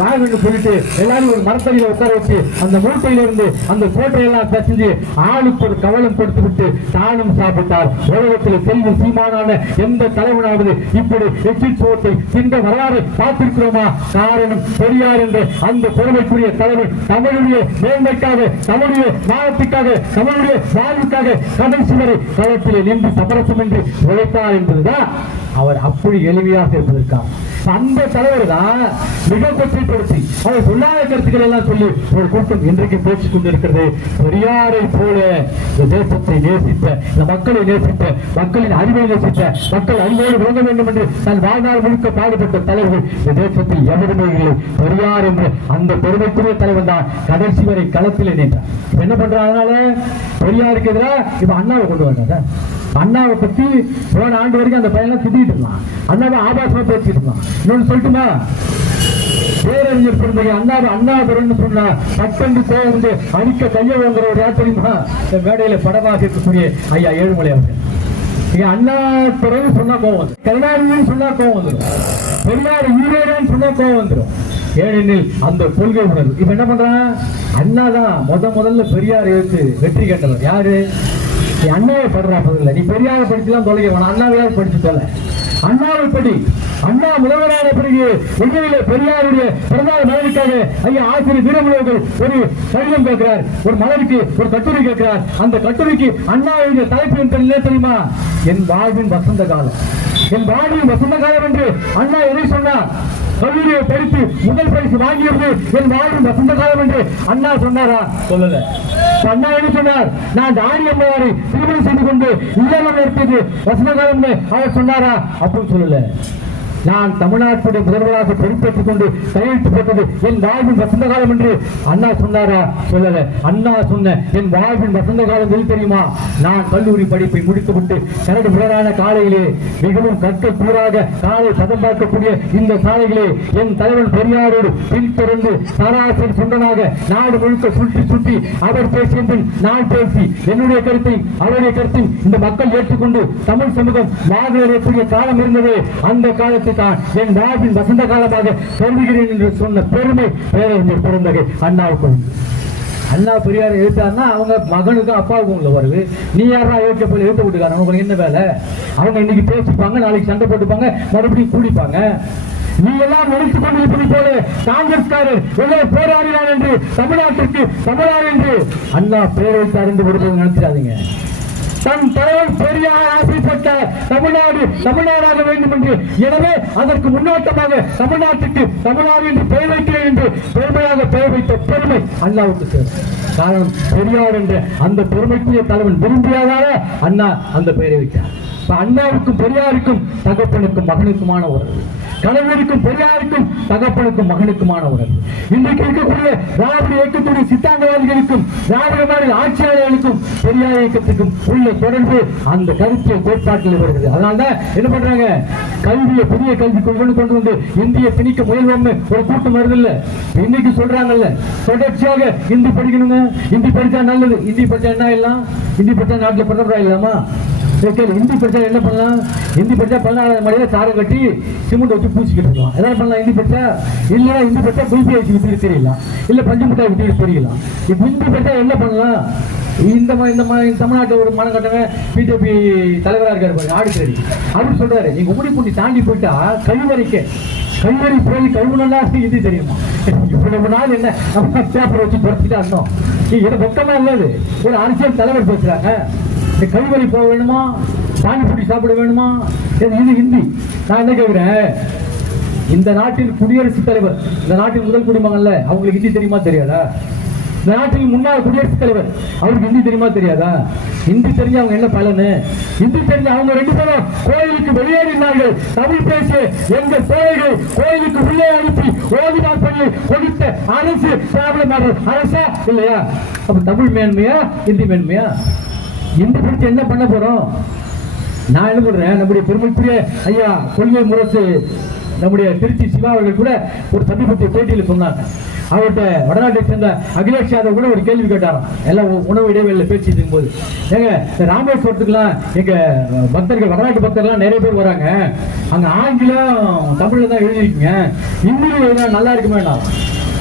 வாங்கன்னு சொல்லிட்டு எல்லாரும் ஒரு மரத்தடியில உட்கார வச்சு அந்த மூட்டையில இருந்து அந்த கோட்டையெல்லாம் பேசி ஆளுக்கு ஒரு கவலம் கொடுத்து விட்டு தானும் சாப்பிட்டார். உலகத்தில் செல்வ சீமானான எந்த தலைவனாவது இப்படி எச்சில் சோத்தை இந்த வரலாறு பார்த்திருக்கிறோமா? காரணம் பெரியார் என்ற அந்த பெருமைக்குரிய தலைவர் தமிழுடைய மேன்மைக்காக, தமிழுடைய மாவட்டத்துக்காக, தமிழுடைய வாழ்வுக்காக கடைசி வரை களத்திலே நின்று சமரசம் என்று உழைத்தார் என்பதுதான் அவர் அப்படி எளிமையாக இருப்பதற்காக. அந்த தலைவர் தான் மிக கொச்சைப்படுத்தி அவர் சொல்லாத கருத்துக்கள் எல்லாம் சொல்லி ஒரு கூட்டம் இன்றைக்கு பேசிக் கொண்டிருக்கிறது. பெரியாரை போல இந்த தேசத்தை நேசித்த, இந்த மக்களை நேசித்த, மக்களின் அறிவை நேசித்த, மக்கள் அறிவோடு விளங்க வேண்டும் என்று தன் வாழ்நாள் முழுக்க பாடுபட்ட தலைவர்கள் இந்த தேசத்தில் எவருமே இல்லை. பெரியார் என்ற அந்த பெருமைக்குரிய தலைவர் தான் கடைசி வரை களத்தில் நின்றார். என்ன பண்றாங்க? பெரியாருக்கு எதிராக இப்ப அண்ணாவை கொண்டு வந்தாங்க. அண்ணாவை பத்தி போன ஆண்டு வரைக்கும் அந்த பையன் திட்டிட்டு இருந்தான். அண்ணாவை ஆபாசமா பேசிட்டு இருந்தான். இன்னொன்னு சொல்லட்டுமா? பேரறிஞர் பெருந்தகை அண்ணாவை அண்ணாதுரைன்னு சொன்னா பட்டண்டு கோவந்து அடிக்க கைய வாங்குற ஒரு தெரியுமா? இந்த மேடையில படமாக இருக்கக்கூடிய ஐயா ஏழுமலை அவர்கள். அண்ணா துறைன்னு சொன்னா கோவம் வந்துடும், கருணாநிதினு சொன்னா கோவம் வந்துடும், பெரியார் ஈரோடுன்னு சொன்னா கோவம் வந்துடும். ஏனெனில் அந்த கொள்கை உணர்வு. இப்ப என்ன பண்றான்? அண்ணாதான் முதல்ல பெரியார் எடுத்து வெற்றி கண்டவர். யாரு? நீ அண்ணாவை படுறா பதில்ல, நீ பெரியாரை படிச்சுலாம் தொலைக்க வேணாம், அண்ணாவையாவது படிச்சு தொலை. அண்ணாவை படி. அண்ணா முதல்வரான பிறகு உண்மையிலே பெரியாருடைய பிறந்தாள் மலருக்காக ஐயா ஆசிரியர் வீரமணியர்கள் ஒரு கடிதம் கேட்கிறார், ஒரு மலருக்கு ஒரு கட்டுரை கேட்கிறார். அந்த கட்டுரைக்கு அண்ணாவுடைய தலைப்பு என்ன தெரியுமா? என் வாழ்வின் வசந்த காலம். என் வாழ்வின் வசந்த காலம் என்று அண்ணா எதை சொன்னார்? கல்லூரியை படித்து முதல் பரிசு வாங்கியது என் வாழ்வின் வசந்த காலம் என்று அண்ணா சொன்னாரா? சொல்லல. அண்ணா என்ன சொன்னார்? நான் தாடி அம்மையாரை திருமணம் செய்து கொண்டு இல்லம் நடத்தியது வசந்த காலம் அவர் சொன்னாரா? அப்படின்னு சொல்லல. நான் தமிழ்நாட்டுடைய முதல்வராக பொறுப்பேற்றுக் கொண்டு கையெழுத்து போட்டது என் வாழ்வின் வசந்த காலம் என்று அண்ணா சொன்னாரா? சொல்லல. அண்ணா சொன்ன என் வாழ்வின் வசந்த காலம் எது தெரியுமா? நான் கல்லூரி படிப்பை முடித்துவிட்டு கரடு முரடான காலையிலே மிகவும் கற்க கூறாக காலை பதம் பார்க்கக்கூடிய இந்த சாலைகளே என் தலைவன் பெரியாரோடு பின்தொடர்ந்து சராசரி சொந்தனாக நாடு முழுக்க சுற்றி சுற்றி அவர் பேசிய நான் பேசி என்னுடைய கருத்தை அவருடைய கருத்தை இந்த மக்கள் ஏற்றுக்கொண்டு தமிழ் சமூகம் வாழக்கூடிய காலம் இருந்தது. அந்த காலத்தில் என் வாழ்வின் வசந்த காலமாக கருதுகிறேன் என்று சொன்ன பெருமை பேரறிஞர் பெருந்தகை அண்ணாவுக்கு. அண்ணா பெரியார் எழுத்தாருன்னா அவங்க மகனுக்கும் அப்பாவுக்கும் உள்ள வருது. நீ யாரா யோசிக்க போல எழுத்த விட்டுக்காரங்க, உங்களுக்கு என்ன வேலை? அவங்க இன்னைக்கு பேசிப்பாங்க, நாளைக்கு சண்டை போட்டுப்பாங்க, மறுபடியும் கூடிப்பாங்க. நீ எல்லாம் நினைத்துக் கொண்டிருப்பது போல காங்கிரஸ்காரர் எல்லாம் போராடினார் என்று தமிழ்நாட்டிற்கு தமிழார் என்று அண்ணா பேர் வைத்தார் என்று ஒருபோது நினைச்சிடாதீங்க. தன் தலைவர் பெரியார் ஆசைப்பட்ட தமிழ்நாடாக வேண்டும் என்று, எனவே அதற்கு முன்னோட்டமாக தமிழ்நாட்டுக்கு தமிழ்நாடு என்று பெயர் வைக்கிறேன் என்று பெருமையாக பெயர் வைத்த பெருமை அண்ணாவுக்கு சேரும். காரணம் பெரியார் என்ற அந்த பெருமைக்குரிய தலைவன் விரும்பியதால அண்ணா அந்த பெயரை வைத்தார். அண்ணாவுக்கும் பெரியாருக்கும் தகப்பனுக்கும் மகனுக்குமான உறவு, கலைஞருக்கும் பெரியாருக்கும் தகப்பனுக்கும் மகனுக்குமான உறவு. இன்றைக்கு இருக்கக்கூடிய திராவிட இயக்கத்துடைய சித்தாந்தவாதிகளுக்கும் திராவிட மாநில ஆட்சியாளர்களுக்கும் பெரியார் இயக்கத்துக்கும் உள்ள தொடர்பு அந்த கருத்தியல் கோட்பாட்டில் வருகிறது. அதனால்தான் என்ன பண்றாங்க? கல்வியை புதிய கல்வி கொண்டு வந்து இந்திய திணிக்க முயல்வோம்னு ஒரு கூட்டம் வருது இல்ல. இன்னைக்கு சொல்றாங்கல்ல, தொடர்ச்சியாக இந்தி படிக்கணுங்க, இந்தி படிச்சா நல்லது. இந்தி படிச்சா என்ன எல்லாம்? இந்தி படிச்சா நாட்டில் பண்றா இல்லாமா? ஹிந்தி படிச்சா என்ன பண்ணலாம்? ஹிந்தி படிச்சா 14 மணியில சாரம் கட்டி சிமெண்ட் வச்சு பூசிக்கிட்டு இருக்கலாம். எதாவது பண்ணலாம். ஹிந்தி படிச்சா இல்லையா? ஹிந்தி படிச்சா குல்பி வச்சு விட்டுட்டு தெரியலாம், இல்ல பஞ்சு மிட்டாய் விட்டுட்டு தெரியலாம். இப்ப ஹிந்தி படிச்சா என்ன பண்ணலாம்? இந்த தமிழ்நாட்டில் ஒரு மனம் கட்டவன் பிஜேபி தலைவராக இருக்காரு ஆடிக்கிறடி, அப்படின்னு சொல்றாரு. நீங்க உமடி பூண்டி தாண்டி போயிட்டா கழிவறை போய் கழுவுனா இது தெரியுமா? இவ்வளவு நாள் என்ன நம்ம பேப்பர் வச்சு படிச்சுட்டா இருந்தோம். இது மொத்தமா இல்லாது ஒரு அரசியல் தலைவர் பேசுறாங்க. இந்த கழிவறை போக வேணுமா? பானிபூரி சாப்பிட வேணுமா? இது ஹிந்தி. நான் என்ன கேட்கிறேன், இந்த நாட்டின் குடியரசுத் தலைவர், இந்த நாட்டின் முதல் குடிமகன்ல, அவங்களுக்கு ஹிந்தி தெரியுமா தெரியாதா? இந்த நாட்டின் முன்னாள் குடியரசுத் தலைவர், அவருக்கு ஹிந்தி தெரியுமா தெரியாதா? ஹிந்தி தெரிஞ்ச அவங்க என்ன பலனு? ஹிந்தி தெரிஞ்ச அவங்க 2 பேரும் கோயிலுக்கு வெளியேறினார்கள். தமிழ் பேசிய எங்கள் கோயில்கள் கோயிலுக்கு உள்ளே அனுப்பி ஓதினார் பண்ணி கொடுத்த அரசு திராவிட அரசா இல்லையா? அப்ப தமிழ் மேன்மையா ஹிந்தி மேன்மையா? ஹிந்தி படிச்சு என்ன பண்ண போறோம்? நான் என்ன பண்றேன், நம்முடைய பெருமைக்குரிய ஐயா கொள்கை முரசு நம்முடைய திருச்சி சிவா அவர்கள் கூட ஒரு சமீபத்திய பேட்டியில் சொன்னாங்க. அவர்கிட்ட வடநாட்டை சேர்ந்த அகிலேஷ் யாதவ் கூட ஒரு கேள்வி கேட்டாராம். எல்லாம் உணவு இடைவெளியில் பேசிட்டு இருக்கும்போது, ஏங்க ராமேஸ்வரத்துக்குலாம் எங்க பக்தர்கள், வடநாட்டு பக்தர்கள்லாம் நிறைய பேர் வராங்க, அங்க ஆங்கிலம் தமிழ்ல தான் எழுதிருக்கீங்க, இந்தியில எழுதினா நல்லா இருக்குமே.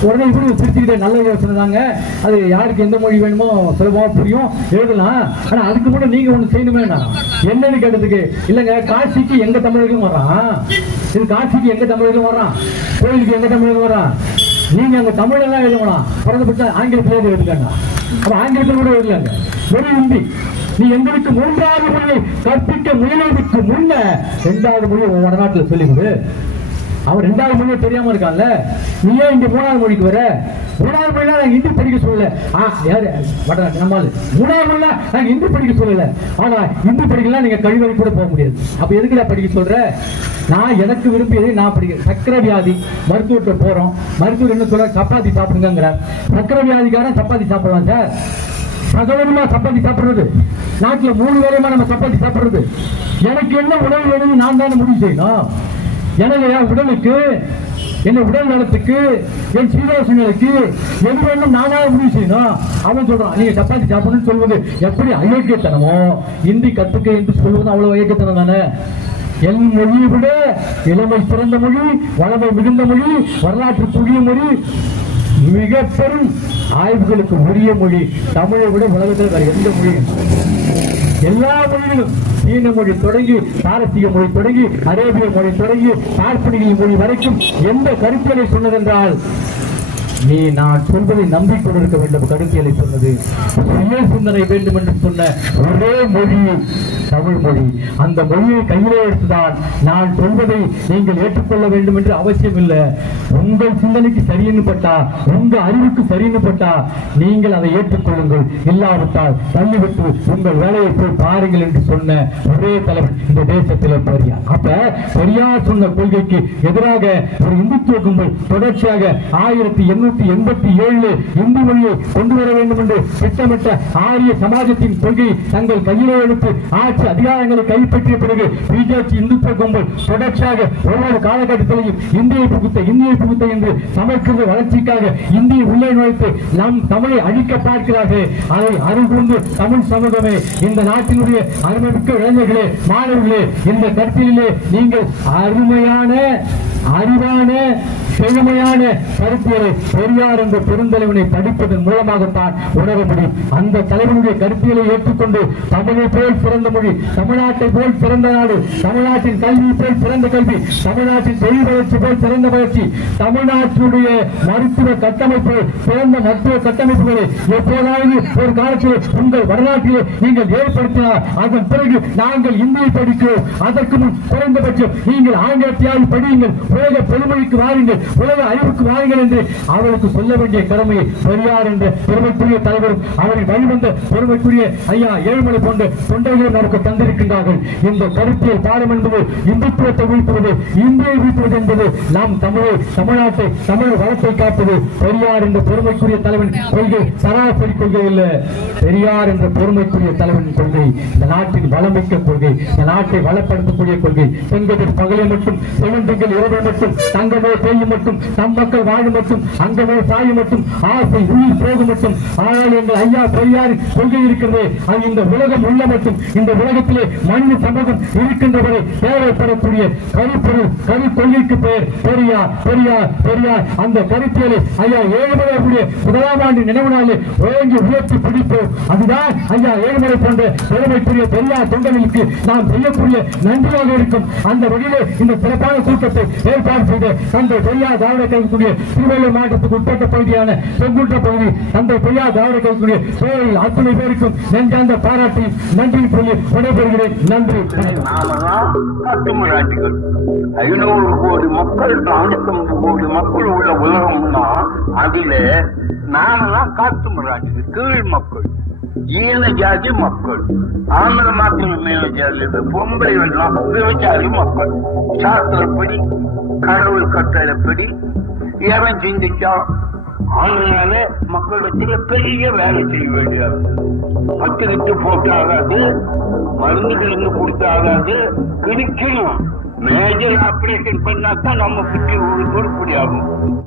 உடனே இப்படி சிரிச்சுக்கிட்டே நல்ல யோசனை தாங்க, அது யாருக்கு எந்த மொழி வேணுமோ சுலபமாக புரியும் எழுதலாம். ஆனால் அதுக்கு முன்னாடி நீங்கள் ஒன்று செய்யணுமே. என்னன்னு கேட்டதுக்கு இல்லைங்க, காட்சிக்கு எங்க தமிழர்களும் வர்றான், இது காட்சிக்கு எங்க தமிழர்களும் வர்றான், கோயிலுக்கு எங்க தமிழர்களும் வர்றான். நீங்க அங்க தமிழ் எல்லாம் எழுதலாம், பிறந்தபட்ச ஆங்கிலத்திலே எழுதுங்க. அப்ப ஆங்கிலத்தில் கூட எழுதலாங்க, வெறும் ஹிந்தி. நீ எங்களுக்கு 3வது மொழியை கற்பிக்க முயல்வதற்கு முன்ன 2வது மொழி வடநாட்டில் சொல்லிவிடு. அவர் 2வது மொழியை தெரியாம இருக்காங்க, நீ ஏன் இங்க 3வது மொழிக்கு வர? 3வது மொழியில நாங்க ஹிந்தி படிக்க சொல்லல. யாரு வடநாட்டு நம்மால் 3வது மொழியில நாங்க ஹிந்தி படிக்க சொல்லல. ஆனா ஹிந்தி படிக்கலாம் நீங்க கழிவறை கூட போக முடியாது. அப்ப எதுக்கு நான் படிக்க சொல்ற? நான் எனக்கு விரும்பியதை நான் படிக்கிறேன். சக்கரை வியாதி மருத்துவத்தை போறோம், மருத்துவர் என்ன சொல்ற? சப்பாத்தி சாப்பிடுங்கிறார். சக்கரை வியாதிக்காரன் சப்பாத்தி சாப்பிடலாம் சார், சகோதரமா சப்பாத்தி சாப்பிடுறது, நாட்டுல 3 வேளையுமா நம்ம சப்பாத்தி சாப்பிடுறது. எனக்கு என்ன உணவு வேணும்னு நான் தானே முடிவு செய்யணும். எனக்கு என் உடலுக்கு, என் உடல் நலத்துக்கு, என் சீதோஷங்களுக்கு எது வேணும் நானாக முடிவு செய்யணும். அவன் சொல்றான் நீங்க சப்பாத்தி சாப்பிடணும்னு சொல்வது எப்படி அயோக்கியத்தனமோ, இந்தி கத்துக்க என்று சொல்வது அவ்வளவு அயோக்கியத்தனம் தானே. என் மொழியை விட இளமை சிறந்த மொழி, வளமை மிகுந்த மொழி, வரலாற்று புதிய மொழி, மிக பெரும் ஆய்வுகளுக்கு உரிய மொழி தமிழை விட உலகத்தில் வேற எந்த மொழியும். எல்லா மொழிகளும் சீன மொழி தொடங்கி, பாரசீக மொழி தொடங்கி, அரேபிய மொழி தொடங்கி, பார்ப்பனிய மொழி வரைக்கும் எந்த கருத்தியலை சொன்னதென்றால் நீ நான் சொல்வதை நம்பிக்கொண்டிருக்க வேண்டும் கருத்தியலை சொன்னது. சுய சிந்தனை வேண்டும் என்று சொன்ன ஒரே மொழி தமிழ் மொழி. அந்த மொழியை கையிலே எடுத்துதான் நான் சொல்வதை நீங்கள் ஏற்றுக்கொள்ள வேண்டும் என்று அவசியம் இல்லை. உங்கள் சிந்தனைக்கு சரின்னு பட்டா, உங்க அறிவுக்கு சரின்னு பட்டா நீங்கள் அதை ஏற்றுக்கொள்ளுங்கள், இல்லாவிட்டால் தள்ளிவிட்டு உங்கள் வேலையை போய் பாருங்கள் என்று சொன்ன ஒரே தலைவர் இந்த தேசத்திலே பெரியார். அப்ப பெரியார் சொன்ன கொள்கைக்கு எதிராக ஒரு இந்துத்துவ கும்பல் தொடர்ச்சியாக 1887 இந்து மொழியை கொண்டு வர வேண்டும் என்று திட்டமிட்ட ஆரிய சமாஜத்தின் கொள்கையை தங்கள் கையிலே எடுத்து ஆட்சி அதிகாரங்களை கைப்பற்றிய பிறகு பிஜேபி இந்துத்துவ கும்பல் தொடர்ச்சியாக ஒவ்வொரு காலகட்டத்திலையும் இந்தியை புகுத்த என்று சமஸ்கிருத வளர்ச்சிக்காக இந்தியை உள்ளே நுழைத்து நம் தமிழை அழிக்க பார்க்கிறார்கள். அதை அறிவுந்து தமிழ் சமூகமே, இந்த நாட்டினுடைய அருமைமிக்க இளைஞர்களே, மாணவர்களே, இந்த கருத்திலே நீங்கள் அருமையான அறிவான செழுமையான கருத்தியலை பெரியார் என்ற பெருந்தலைவனை படிப்பதன் மூலமாகத்தான் உணர முடியும். அந்த தலைவனுடைய கருத்தியலை ஏற்றுக்கொண்டு தமிழை போல் சிறந்த மொழி, தமிழ்நாட்டை போல் சிறந்த நாடு, தமிழ்நாட்டின் கல்வி போல் சிறந்த கல்வி, தமிழ்நாட்டின் தொழில் வளர்ச்சி போல் சிறந்த வளர்ச்சி, தமிழ்நாட்டினுடைய மருத்துவ கட்டமைப்பு சிறந்த மருத்துவ கட்டமைப்புகளை எப்போதாவது ஒரு காலத்தில் உங்கள் வரலாற்றிலே நீங்கள் ஏற்படுத்தினார். அதன் பிறகு நாங்கள் இந்தியை படிக்கிறோம், அதற்கு முன் குறைந்தபட்சம் நீங்கள் ஆங்கிலத்தையாவது படியுங்கள், உலக பெருமொழிக்கு வாருங்கள், உலக அறிவுக்கு வாருங்கள் என்று அவருக்கு சொல்ல வேண்டிய கடமையை பெரியார் என்ற பெருமைக்குரிய தலைவரும் அவரை வழிவந்த பெருமைக்குரிய ஐயா ஏழுமலை போன்ற தொண்டர்களும் நமக்கு தந்திருக்கின்றார்கள். இந்த கருத்தியல் பாடம் என்பது இந்துத்துவத்தை வீழ்த்துவது, இந்தியை வீழ்த்துவது என்பது நாம் தமிழ்நாட்டை தமிழ் வளத்தை காப்பது. பெரியார் என்ற பெருமைக்குரிய தலைவன் கொள்கை சராசரி கொள்கை இல்ல, பெரியார் என்ற பெருமைக்குரிய தலைவன் கொள்கை இந்த நாட்டின் வளமிக்க கொள்கை, இந்த நாட்டை வளப்படுத்தக்கூடிய கொள்கை. பெண்கள் பகலை மட்டும், பெண்கள் இரவு மட்டும், தங்கமே தேயும் மட்டும், தம் மக்கள் வாழும் மட்டும், அங்கமே சாயும் மட்டும், ஆசை உயிர் போகும் மட்டும். ஆனால் எங்கள் ஐயா பெரியார் கொள்கை இருக்கிறது, அது இந்த உலகம் உள்ள மட்டும், இந்த உலகத்திலே மனித சமூகம் இருக்கின்றவரை தேவைப்படக்கூடிய கருப்பொருள் கரு கொள்கைக்கு பெயர் பெரியார் பெரியார் பெரியார். அந்த கருத்தியலை ஐயா ஏழுமலையுடைய 1ஆம் ஆண்டு நினைவு நாளில் ஓங்கி உயர்த்தி பிடிப்போம். அதுதான் ஐயா ஏழுமலை போன்ற பெருமைக்குரிய பெரியார் தொண்டர்களுக்கு நாம் செய்யக்கூடிய நன்றியாக இருக்கும். அந்த வகையிலே இந்த சிறப்பான கூட்டத்தை ஏற்பாடு செய்த தந்தை பெரியார் திராவிட கழகத்துடைய திருவள்ளூர் மாவட்டத்துக்கு உட்பட்ட பகுதியான செங்குன்ற பகுதி தந்தை பெரியார் திராவிட கழகத்துடைய சோழர்கள் அத்தனை பேருக்கும் நெஞ்சார்ந்த பாராட்டி நன்றி சொல்லி விடைபெறுகிறேன். நன்றி. 500 கோடி மக்கள் 450 கோடி மக்கள் உள்ள உலகம்னா அதுல நாமெல்லாம் காட்டு மராட்டிகள் கீழ் மக்கள், ஈன ஜாதி மக்கள், ஆந்திர மக்கள் மேல ஜாதி, பொம்பளை விவசாயி மக்கள். சாஸ்திரப்படி கடவுள் கட்டளைப்படி எவன் சிந்திச்சா அதனால மக்களிடத்துல பெரிய வேலை செய்ய வேண்டியது. 10 கிட்டு போட்டு ஆகாது, மருந்துகள் கொடுத்து ஆகாது, கிடைக்கணும். மேஜர் ஆபரேஷன் பண்ணாதான் நம்ம குட்டி உருப்படி ஆகும்.